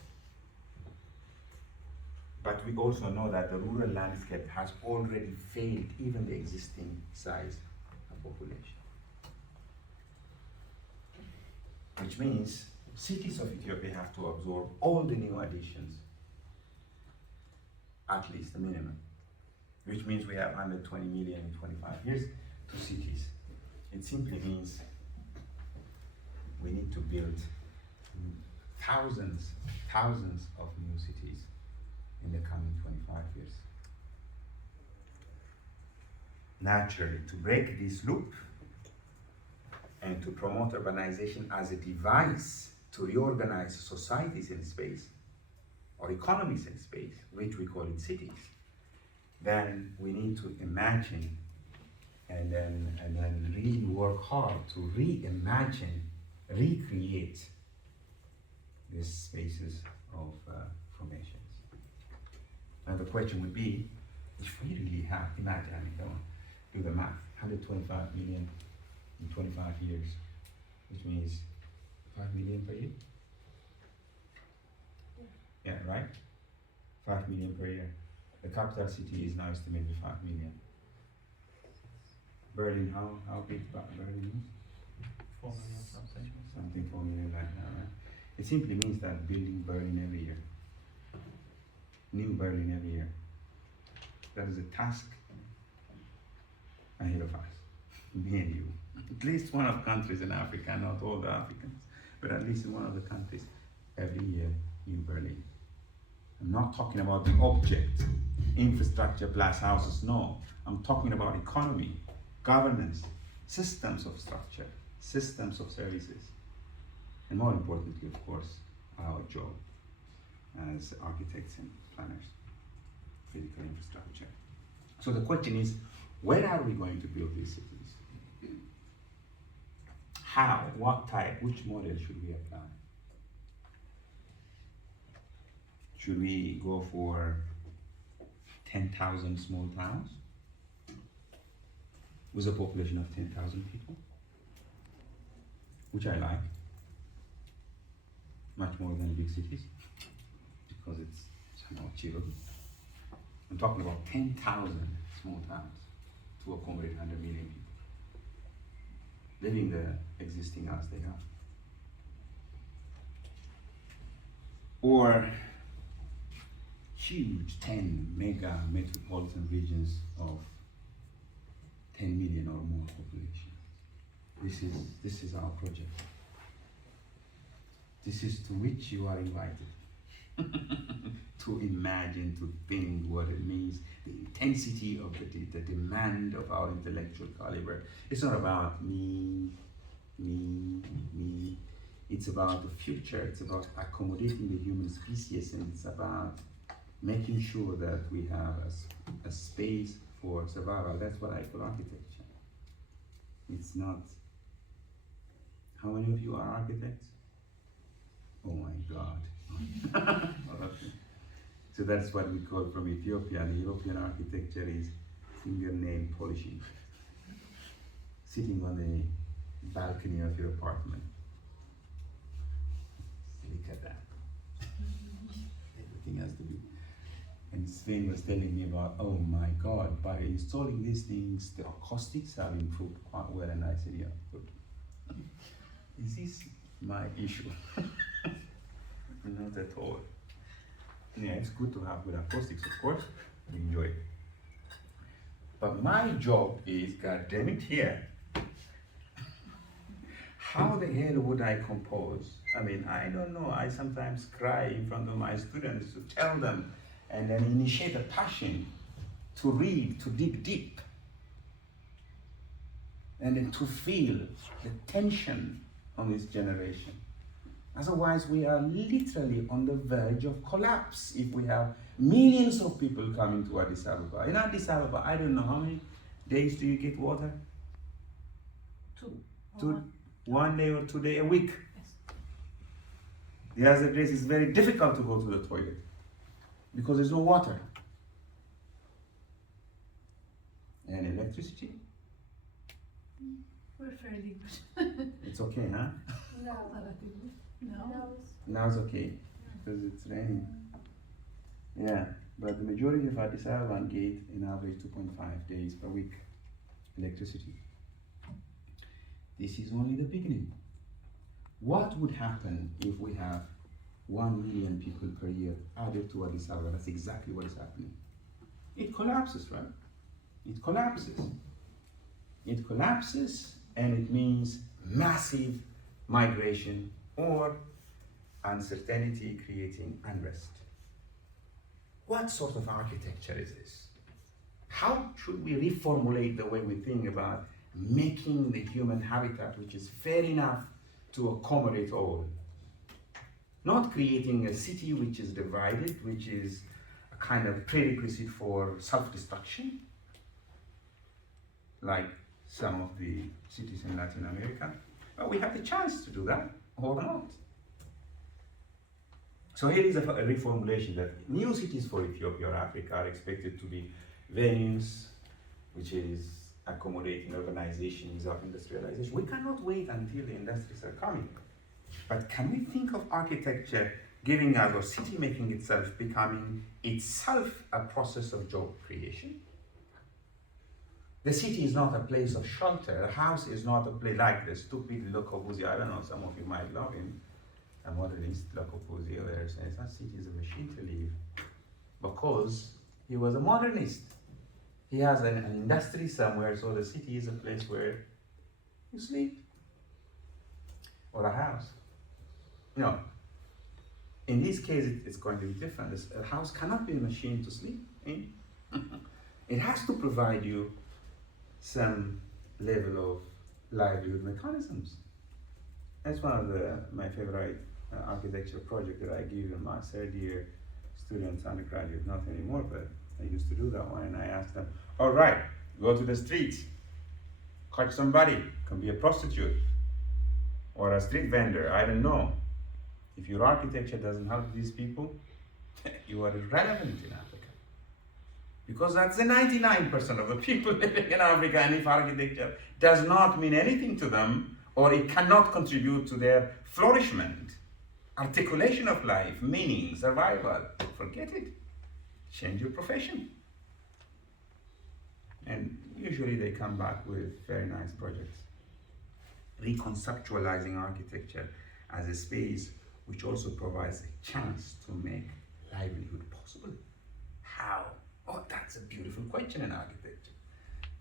But we also know that the rural landscape has already failed even the existing size of population. Which means cities of Ethiopia have to absorb all the new additions, at least the minimum. Which means we have 120 million in 25 years to cities. It simply means we need to build thousands of new cities in the coming 25 years. Naturally, to break this loop and to promote urbanization as a device to reorganize societies in space or economies in space, which we call it cities, then we need to imagine and then really work hard to reimagine, recreate these spaces of formations. Now the question would be, if we really have, imagine, do the math, 125 million in 25 years, which means 5 million per year. Yeah, right? 5 million per year. The capital city is now estimated 5 million. Berlin, how big Berlin is? 4 million something. Something 4 million right now, right? It simply means that building Berlin every year. New Berlin every year. That is a task ahead of us, me and you. At least one of the countries in Africa, not all the Africans, but at least in one of the countries, every year, New Berlin. I'm not talking about the object, infrastructure plus houses, no. I'm talking about economy, governance, systems of structure, systems of services, and more importantly, of course, our job as architects and planners, physical infrastructure. So the question is, where are we going to build these cities? How, what type, which model should we apply? Should we go for 10,000 small towns with a population of 10,000 people? Which I like, much more than big cities, because it's somehow achievable. I'm talking about 10,000 small towns to accommodate 100 million people, living the existing as they are. Or huge 10 mega metropolitan regions of 10 million or more population. This is our project. This is to which you are invited. To imagine, to think what it means, the intensity of the demand of our intellectual caliber. It's not about me. It's about the future. It's about accommodating the human species, and it's about making sure that we have a space for survival. That's what I call architecture. It's not. How many of you are architects? Oh my God. So that's what we call from Ethiopia. The European architecture is fingernail polishing. Sitting on the balcony of your apartment. Look at that. Everything has to be. And Sven was telling me about, oh my God, by installing these things, the acoustics have improved quite well. And I said, yeah, good. Is this my issue? Not at all. Yeah, it's good to have good acoustics, of course. We enjoy it. But my job is, God damn it, here. How the hell would I compose? I mean, I don't know. I sometimes cry in front of my students to tell them and then initiate a passion to read, to dig deep, and then to feel the tension on this generation. Otherwise, we are literally on the verge of collapse if we have millions of people coming to Addis Ababa. In Addis Ababa, I don't know how many days do you get water? Two. 1 day or 2 days a week. Yes. The other days it's very difficult to go to the toilet because there's no water. And electricity? We're fairly good. It's okay, huh? No. No. Now it's okay because it's raining. Yeah, but the majority of Addis Ababa get an average 2.5 days per week electricity. This is only the beginning. What would happen if we have 1 million people per year added to Addis Ababa? That's exactly what is happening. It collapses, right? It collapses. It collapses, and it means massive migration or uncertainty creating unrest. What sort of architecture is this? How should we reformulate the way we think about making the human habitat which is fair enough to accommodate all? Not creating a city which is divided, which is a kind of prerequisite for self-destruction, like some of the cities in Latin America. But we have the chance to do that, or not. So here is a reformulation that new cities for Ethiopia or Africa are expected to be venues, which is accommodating urbanization without industrialization. We cannot wait until the industries are coming. But can we think of architecture giving us, or city making itself, becoming itself a process of job creation. The city is not a place of shelter. A house is not a place like the stupid Le Corbusier. I don't know, some of you might love him. A modernist Le Corbusier, where he says that city is a machine to live, because he was a modernist. He has an industry somewhere, so the city is a place where you sleep, or a house. No. In this case, it's going to be different. A house cannot be a machine to sleep in. It has to provide you some level of livelihood mechanisms. That's one of my favorite architecture project that I give in my third year students, undergraduate, not anymore, but I used to do that one, and I asked them, all right, go to the streets, catch somebody, can be a prostitute, or a street vendor, I don't know. If your architecture doesn't help these people, you are irrelevant in Africa. Because that's the 99% of the people living in Africa, and if architecture does not mean anything to them, or it cannot contribute to their flourishment, articulation of life, meaning, survival, forget it. Change your profession. And usually they come back with very nice projects. Reconceptualizing architecture as a space which also provides a chance to make livelihood possible. How? Oh, that's a beautiful question in architecture.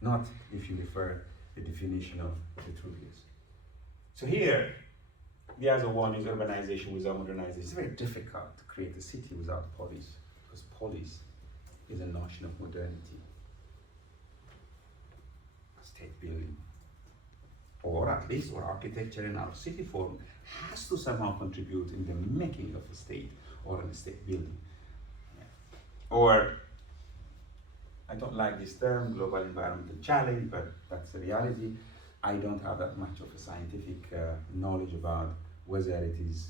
Not if you refer the definition of Vitruvius. So here, the other one is urbanization without modernization. It's very difficult to create a city without polis, because polis is a notion of modernity. State building, or at least, or architecture in our city form, has to somehow contribute in the making of a state or a state building. Yeah. Or, I don't like this term, global environmental challenge, but that's the reality. I don't have that much of a scientific knowledge about whether it is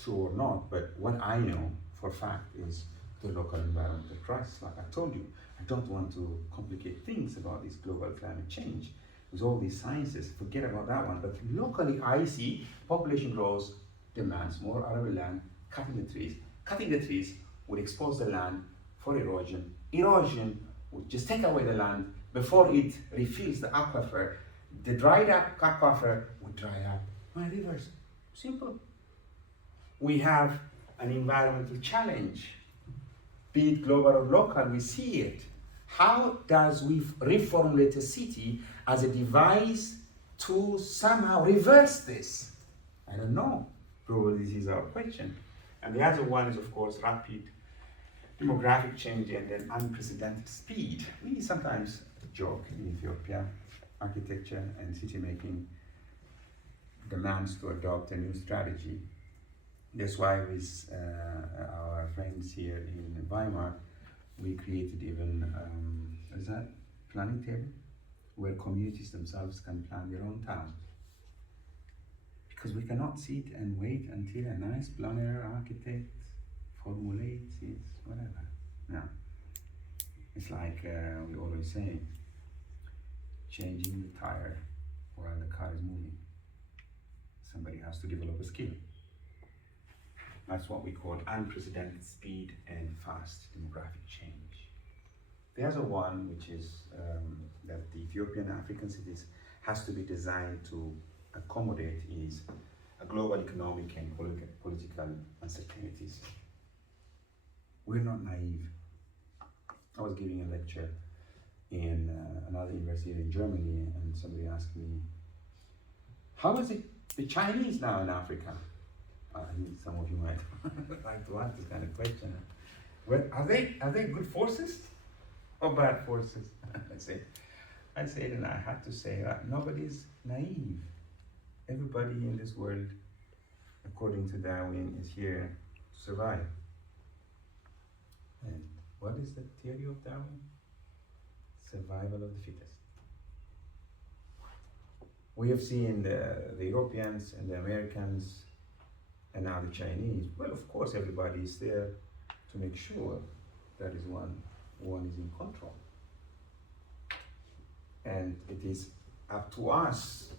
true or not, but what I know for a fact is the local environmental crisis. Like I told you, I don't want to complicate things about this global climate change with all these sciences, forget about that one. But locally, I see population growth demands more arable land, cutting the trees. Cutting the trees would expose the land for erosion. Erosion would just take away the land before it refills the aquifer. The dried up aquifer would dry up my rivers. Simple. We have an environmental challenge, be it global or local, we see it. How does we reformulate a city as a device to somehow reverse this? I don't know. Probably this is our question. And the other one is, of course, rapid demographic change and then unprecedented speed. We sometimes joke in Ethiopia, architecture and city making demands to adopt a new strategy. That's why with our friends here in Weimar, we created even, what is that, planning table, where communities themselves can plan their own town. Because we cannot sit and wait until a nice planner, architect formulates it, whatever. No. It's like we always say, changing the tire while the car is moving. Somebody has to develop a skill. That's what we call unprecedented speed and fast demographic change. The other one, which is that the Ethiopian African cities has to be designed to accommodate, is a global economic and political uncertainties. We're not naive. I was giving a lecture in another university in Germany, and somebody asked me, how is it the Chinese now in Africa? I think some of you might like to ask this kind of question. Well, are they good forces or bad forces? I said, and I had to say that nobody's naive. Everybody in this world, according to Darwin, is here to survive. And what is the theory of Darwin? Survival of the fittest. We have seen the Europeans and the Americans and now the Chinese. Well, of course, everybody is there to make sure that is one is in control. And it is up to us,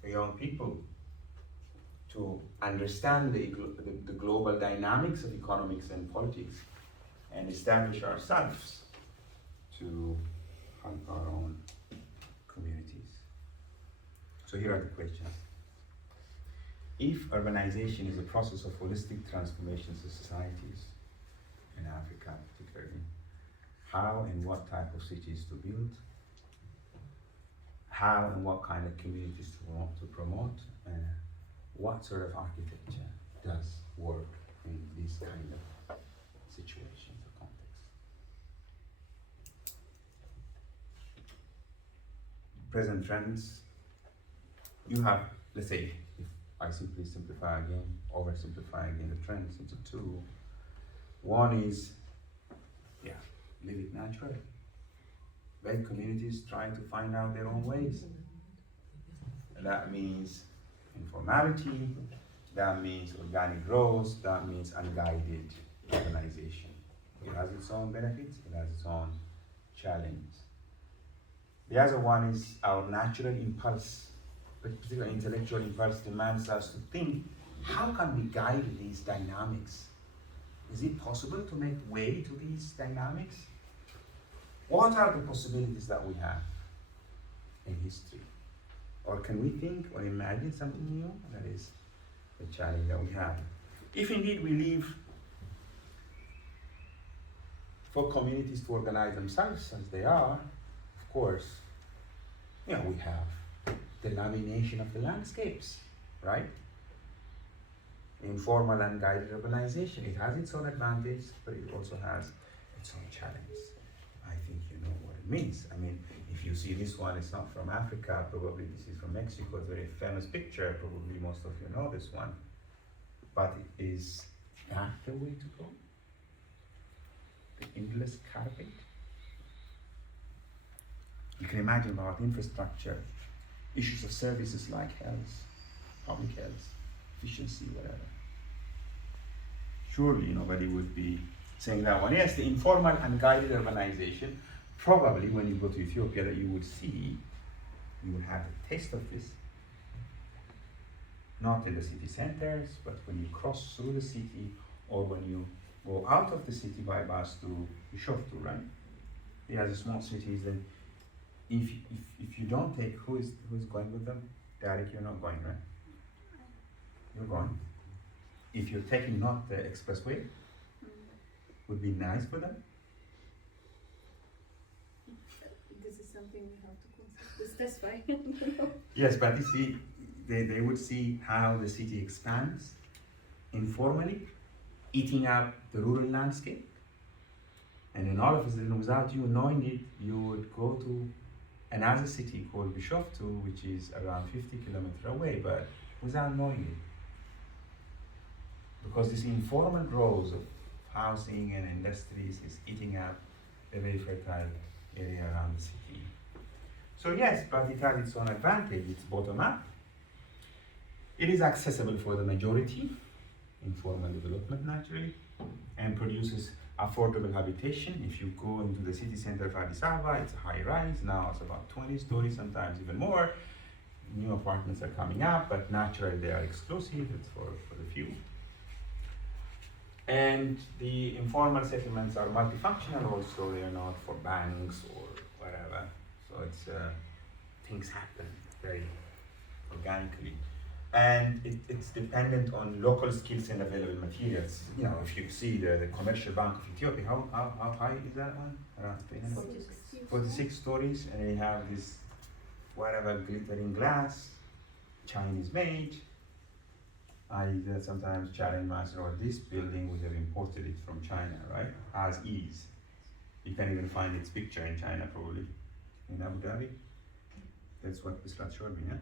the young people, to understand the global dynamics of economics and politics and establish ourselves to help our own communities. So here are the questions. If urbanization is a process of holistic transformations of societies, in Africa particularly, how and what type of cities to build, how and what kind of communities to promote, and what sort of architecture does work in these kind of situations or contexts. Present trends, you have, let's say, if I simply simplify again, oversimplify again the trends into two. One is, live it naturally. Let communities try to find out their own ways. And that means informality, that means organic growth, that means unguided urbanization. It has its own benefits, it has its own challenge. The other one is our natural impulse, particularly intellectual impulse, demands us to think, how can we guide these dynamics? Is it possible to make way to these dynamics? What are the possibilities that we have in history? Or can we think or imagine something new? That is the challenge that we have. If indeed we live for communities to organize themselves as they are, of course, we have the lamination of the landscapes, right? Informal and guided urbanization. It has its own advantage, but it also has its own challenge. I think you know what it means. I mean, if you see this one, it's not from Africa, probably this is from Mexico. It's a very famous picture, probably most of you know this one. But is that the way to go? The endless carpet? You can imagine about infrastructure, issues of services like health, public health, efficiency, whatever. Surely nobody would be saying that one. Yes, the informal and guided urbanization, probably when you go to Ethiopia that you would see, you would have a taste of this. Not in the city centers, but when you cross through the city or when you go out of the city by bus to Bishoftu, right? He has small cities, and if you don't take, who is going with them? Derek, you're not going, right? You're going. If you're taking not the expressway, would be nice for them. This is something we have to discuss, right? Yes, but you see, they would see how the city expands informally, eating up the rural landscape. And then all of a sudden, without you knowing it, you would go to another city called Bishoftu, which is around 50 kilometers away, but without knowing it. Because this informal growth of housing and industries is eating up a very fertile area around the city. So yes, but it has its own advantage. It's bottom up. It is accessible for the majority, informal development naturally, and produces affordable habitation. If you go into the city center of Addis Ababa, it's a high rise. Now it's about 20 stories, sometimes even more. New apartments are coming up, but naturally they are exclusive. It's for the few. And the informal settlements are multifunctional also. They are not for banks or whatever. So it's things happen very organically. And it's dependent on local skills and available materials. You know, if you see the Commercial Bank of Ethiopia, how high is that one? Around 46 stories, and they have this whatever glittering glass, Chinese made. I sometimes challenge myself, this building we have imported it from China, right? As is. You can even find its picture in China probably. In Abu Dhabi. That's what Bisrat showed me, yeah?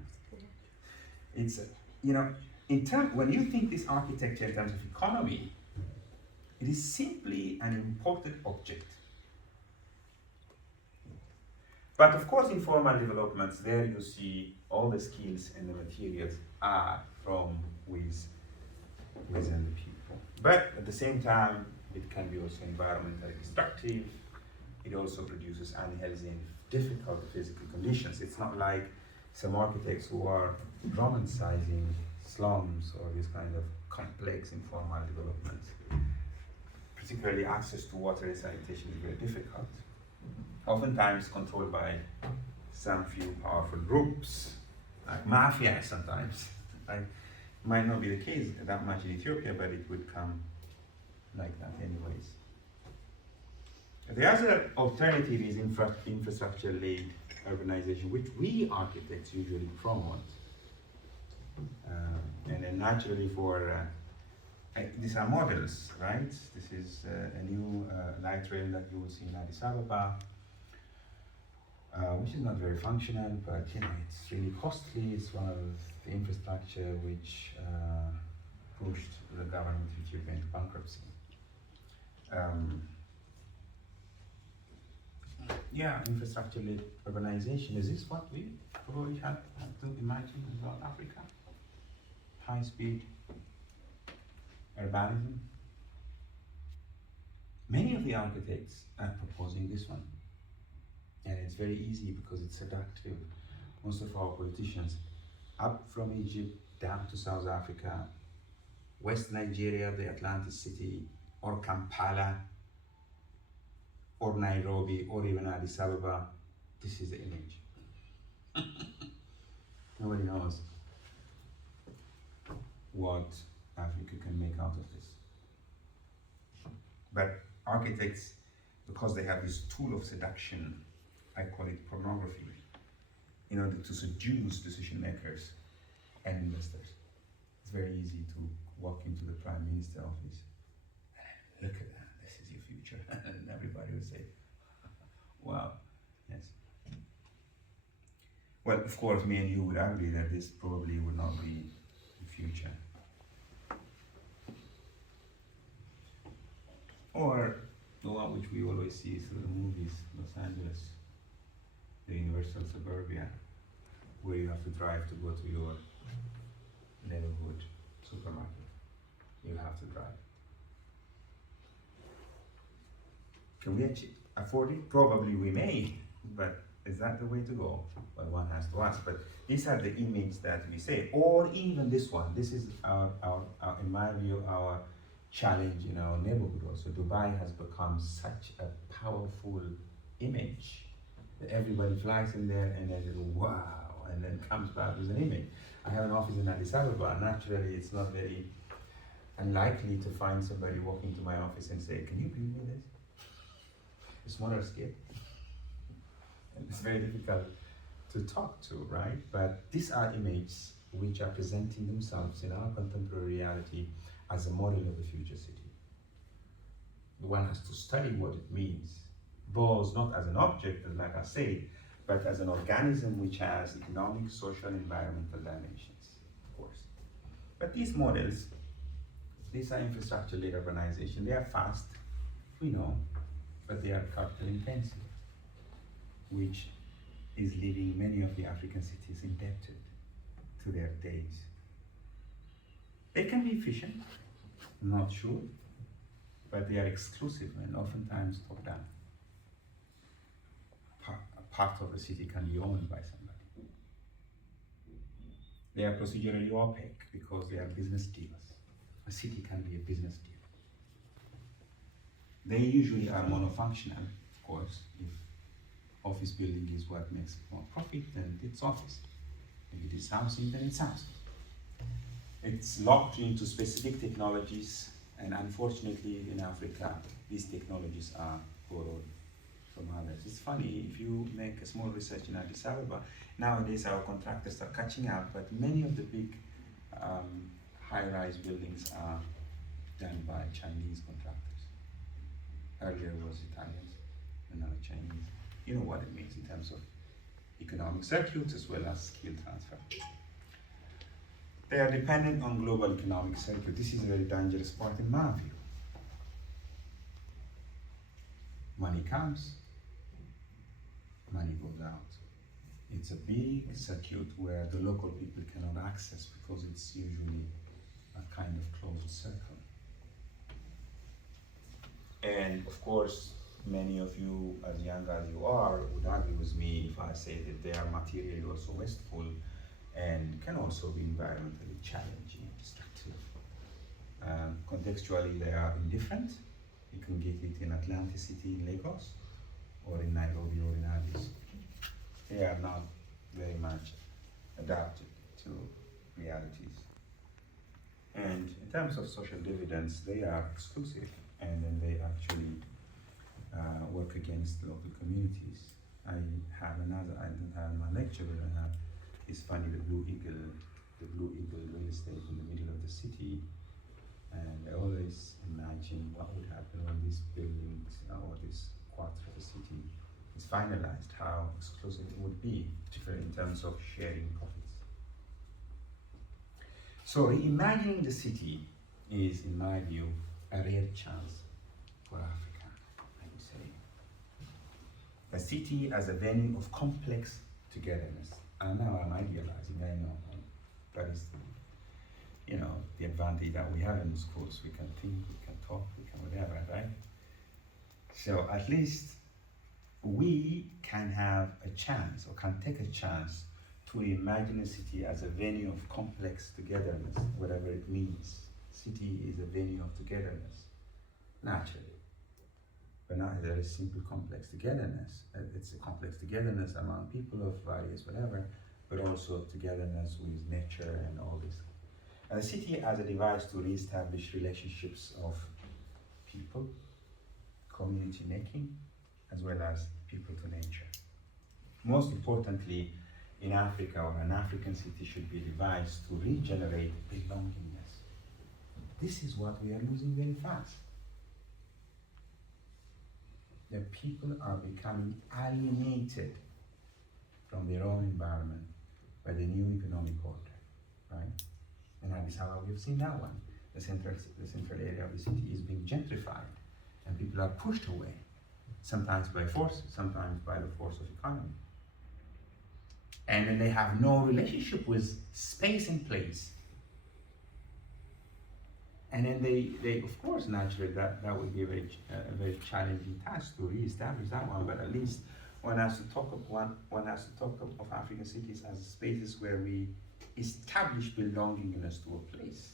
It's, you know, when you think this architecture in terms of economy, it is simply an imported object. But of course, informal developments, there you see all the skills and the materials are from within the people. But at the same time, it can be also environmentally destructive. It also produces unhealthy and difficult physical conditions. It's not like some architects who are romanticizing slums or these kind of complex informal developments, particularly access to water and sanitation is very difficult. Oftentimes controlled by some few powerful groups, like mafia sometimes. Like, might not be the case that much in Ethiopia, but it would come like that anyways. The other alternative is infrastructure-led urbanization, which we architects usually promote. And then naturally these are models, right? This is a new light rail that you will see in Addis Ababa, which is not very functional, but it's really costly. It's one of the infrastructure which pushed the government of Ethiopia into bankruptcy. Infrastructure-led urbanization. Is this what we probably have to imagine as well, Africa? High-speed urbanism. Many of the architects are proposing this one. And it's very easy because it's seductive. Most of our politicians, up from Egypt down to South Africa, West Nigeria, the Atlantic City, or Kampala, or Nairobi, or even Addis Ababa, this is the image. Nobody knows what Africa can make out of this. But architects, because they have this tool of seduction, I call it pornography, in order to seduce decision makers and investors. It's very easy to walk into the Prime Minister office and look at that, this is your future. And everybody will say, wow, yes. Well, of course, me and you would agree that this probably would not be the future. Or the one which we always see through the movies, Los Angeles, the universal suburbia, where you have to drive to go to your neighborhood supermarket. You have to drive. Can we afford it? Probably we may, but is that the way to go? Well, one has to ask. But these are the image that we say, or even this one. This is our in my view, our challenge in our neighborhood also. Dubai has become such a powerful image that everybody flies in there and then wow, and then comes back with an image. I have an office in Addis Ababa. Naturally, it's not very unlikely to find somebody walking to my office and say, "Can you build me this?" A smaller scale. And it's very difficult to talk to, right? But these are images which are presenting themselves in our contemporary reality as a model of the future city. One has to study what it means, both not as an object, like I say, but as an organism which has economic, social, environmental dimensions, of course. But these models, these are infrastructure-led urbanization. They are fast, we know, but they are capital intensive, which is leaving many of the African cities indebted to their days. They can be efficient, I'm not sure, but they are exclusive and oftentimes top down. A part of the city can be owned by somebody. They are procedurally opaque because they are business deals. A city can be a business deal. They usually are monofunctional, of course. If office building is what makes more profit, then it's office. If it is housing, then it's housing. It's locked into specific technologies, and unfortunately in Africa, these technologies are borrowed from others. It's funny, if you make a small research in Addis Ababa, nowadays our contractors are catching up, but many of the big high-rise buildings are done by Chinese contractors. Earlier was Italians, and now Chinese. You know what it means in terms of economic circuits as well as skill transfer. They are dependent on global economic circuit. This is a very dangerous part in my view. Money comes, money goes out. It's a big circuit where the local people cannot access because it's usually a kind of closed circle. And of course, many of you, as young as you are, would argue with me if I say that they are materially also wasteful and can also be environmentally challenging and destructive. Contextually, they are indifferent. You can get it in Atlantic City in Lagos, or in Nairobi or in Addis. They are not very much adapted to realities. And in terms of social dividends, they are exclusive, and then they actually work against local communities. I don't have my lecture, but I have this funny, the Blue Eagle real estate in the middle of the city. And I always imagine what would happen when these buildings or this quarter of the city is finalized, how exclusive it would be, particularly in terms of sharing profits. So reimagining the city is, in my view, a rare chance for Africa, I would say. The city as a venue of complex togetherness. And now I'm idealizing, I know, that is, the advantage that we have in schools. We can think, we can talk, we can whatever, right? So at least we can have a chance, or can take a chance, to imagine a city as a venue of complex togetherness, whatever it means. City is a venue of togetherness, naturally. But not a very simple complex togetherness. It's a complex togetherness among people of various whatever, but also togetherness with nature and all this. And the city as a device to reestablish relationships of people, community making, as well as people to nature. Most importantly, in Africa, or an African city should be devised to regenerate belongingness. This is what we are losing very fast. The people are becoming alienated from their own environment by the new economic order, right? And Addis Ababa, we've seen that one. The central area of the city is being gentrified, and people are pushed away, sometimes by force, sometimes by the force of economy. And then they have no relationship with space and place. And then they of course, naturally, that would be a very challenging task to reestablish that one. But at least one has to talk of African cities as spaces where we establish belongingness to a place.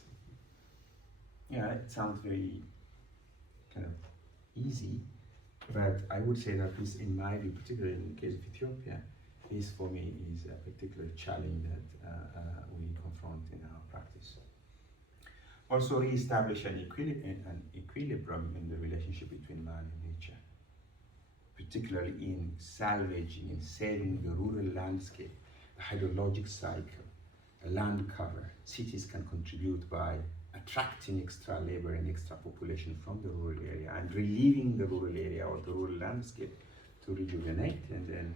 Yeah, it sounds very kind of easy, but I would say that this, in my view, particularly in the case of Ethiopia, this for me is a particular challenge that we confront in our practice. Also, re-establish an equilibrium in the relationship between man and nature, particularly in salvaging and saving the rural landscape, the hydrologic cycle, the land cover. Cities can contribute by attracting extra labor and extra population from the rural area and relieving the rural area or the rural landscape to rejuvenate and then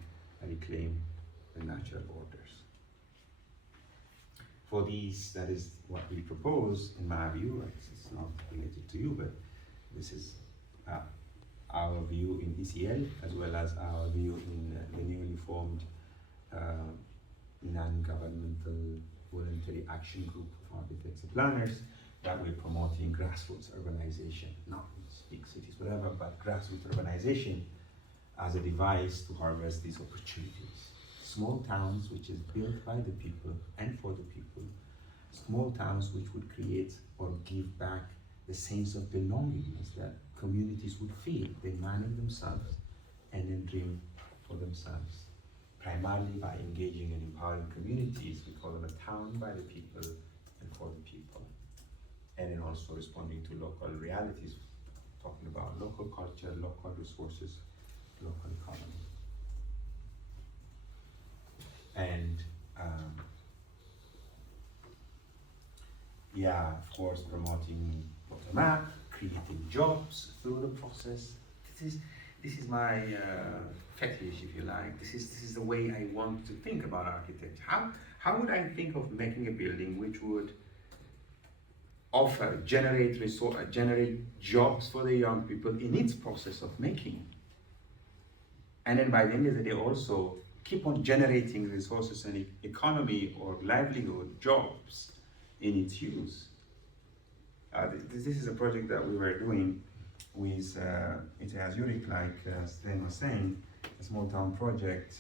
reclaim the natural orders. For these, that is what we propose, in my view. It's not related to you, but this is our view in ECL, as well as our view in the newly formed non-governmental voluntary action group of architects and planners, that we're promoting grassroots urbanization, not big cities, whatever, but grassroots urbanization as a device to harvest these opportunities. Small towns which is built by the people and for the people, small towns which would create or give back the sense of belongingness that communities would feel. They manage themselves and then dream for themselves, primarily by engaging and empowering communities. We call them a town by the people and for the people. And then also responding to local realities, talking about local culture, local resources, local economy. And of course, promoting bottom-up, creating jobs through the process. This is my fetish, if you like. This is the way I want to think about architecture. How would I think of making a building which would generate jobs for the young people in its process of making, and then by the end of the day also keep on generating resources and economy or livelihood jobs in its use. This is a project that we were doing with ETH Zurich, like Sven was saying, a small town project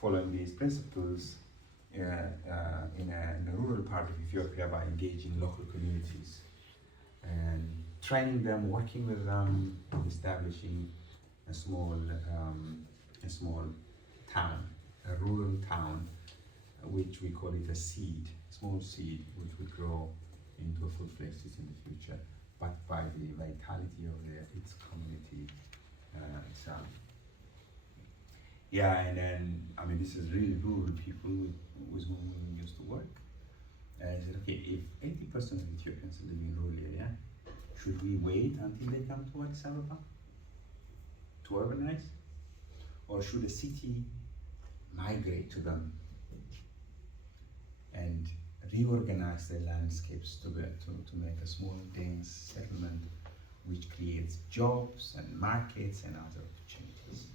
following these principles in a rural part of Ethiopia by engaging local communities and training them, working with them, and establishing a small town, a rural town, which we call it a seed, small seed, which would grow into a full-fledged city in the future, but by the vitality of its community itself. Yeah, and then, I mean, this is really rural people with whom we used to work. I said, okay, if 80% of Ethiopians live in rural area, should we wait until they come to Addis Ababa to urbanize? Or should a city migrate to them and reorganize their landscapes to make a small, dense settlement which creates jobs and markets and other opportunities?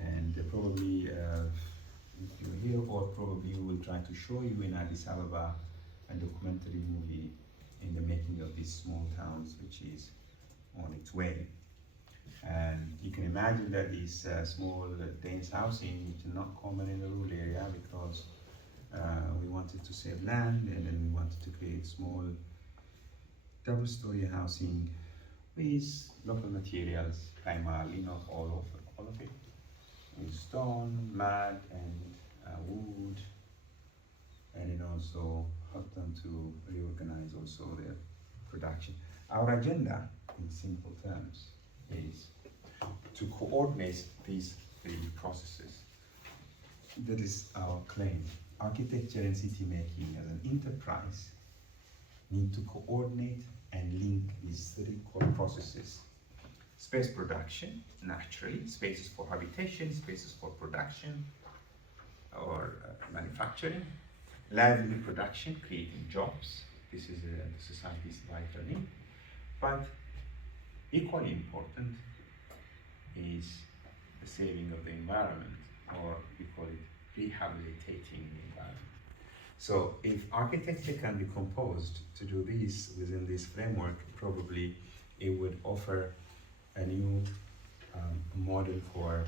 And probably, if you're here, or probably we will try to show you in Addis Ababa a documentary movie in the making of these small towns, which is on its way. And you can imagine that this small, dense housing, which is not common in the rural area, because we wanted to save land, and then we wanted to create small double-story housing with local materials, primarily, not all of it, with stone, mud, and wood, and then also help them to reorganize also their production. Our agenda, in simple terms, is to coordinate these three processes. That is our claim. Architecture and city making as an enterprise need to coordinate and link these three core processes. Space production, naturally, spaces for habitation, spaces for production or manufacturing. Lively production, creating jobs. This is the society's vital need. But equally important is the saving of the environment, or we call it rehabilitating the environment. So if architecture can be composed to do this within this framework, probably it would offer a new model for,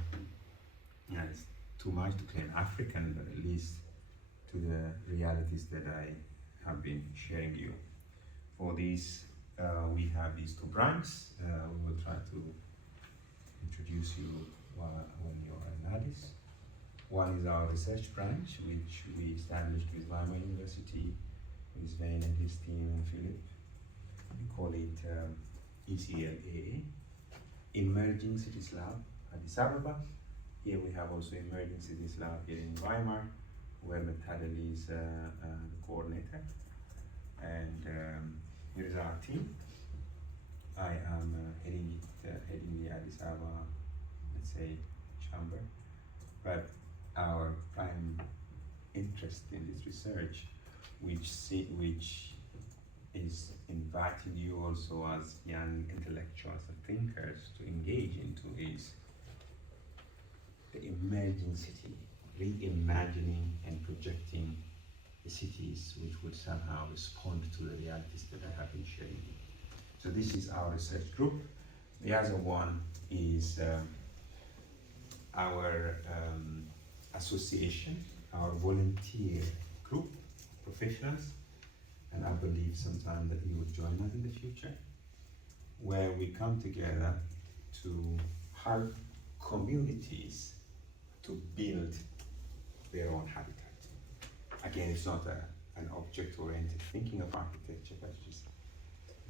it's too much to claim African, but at least to the realities that I have been sharing you. For this, we have these two branches. We will try to introduce you when you're in Addis. One is our research branch, which we established with Weimar University, with Svein and his team and Philip. We call it ECL-AA, Emerging Cities Lab, Addis Ababa. Here we have also Emerging Cities Lab here in Weimar, where Metadel is the coordinator. And here is our team. I am heading the Addis Ababa, let's say, chamber. But our prime interest in this research, which is inviting you also as young intellectuals and thinkers to engage into, is the emerging city, reimagining and projecting the cities which would somehow respond to the realities that I have been sharing. So this is our research group. The other one is our association, our volunteer group, professionals, and I believe sometime that you will join us in the future, where we come together to help communities to build their own habitat. Again, it's not an object-oriented thinking of architecture, but it's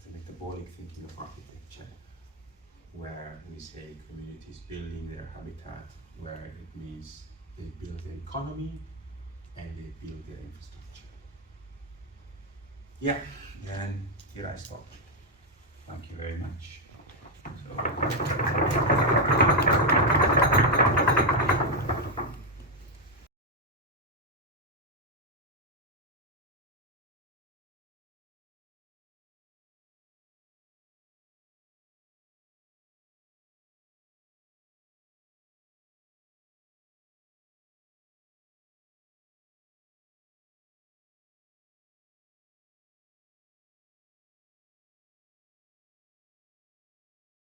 a metabolic thinking of architecture, where we say communities building their habitat, where it means they build their economy and they build their infrastructure. Yeah, and here I stop. Thank you very much. So,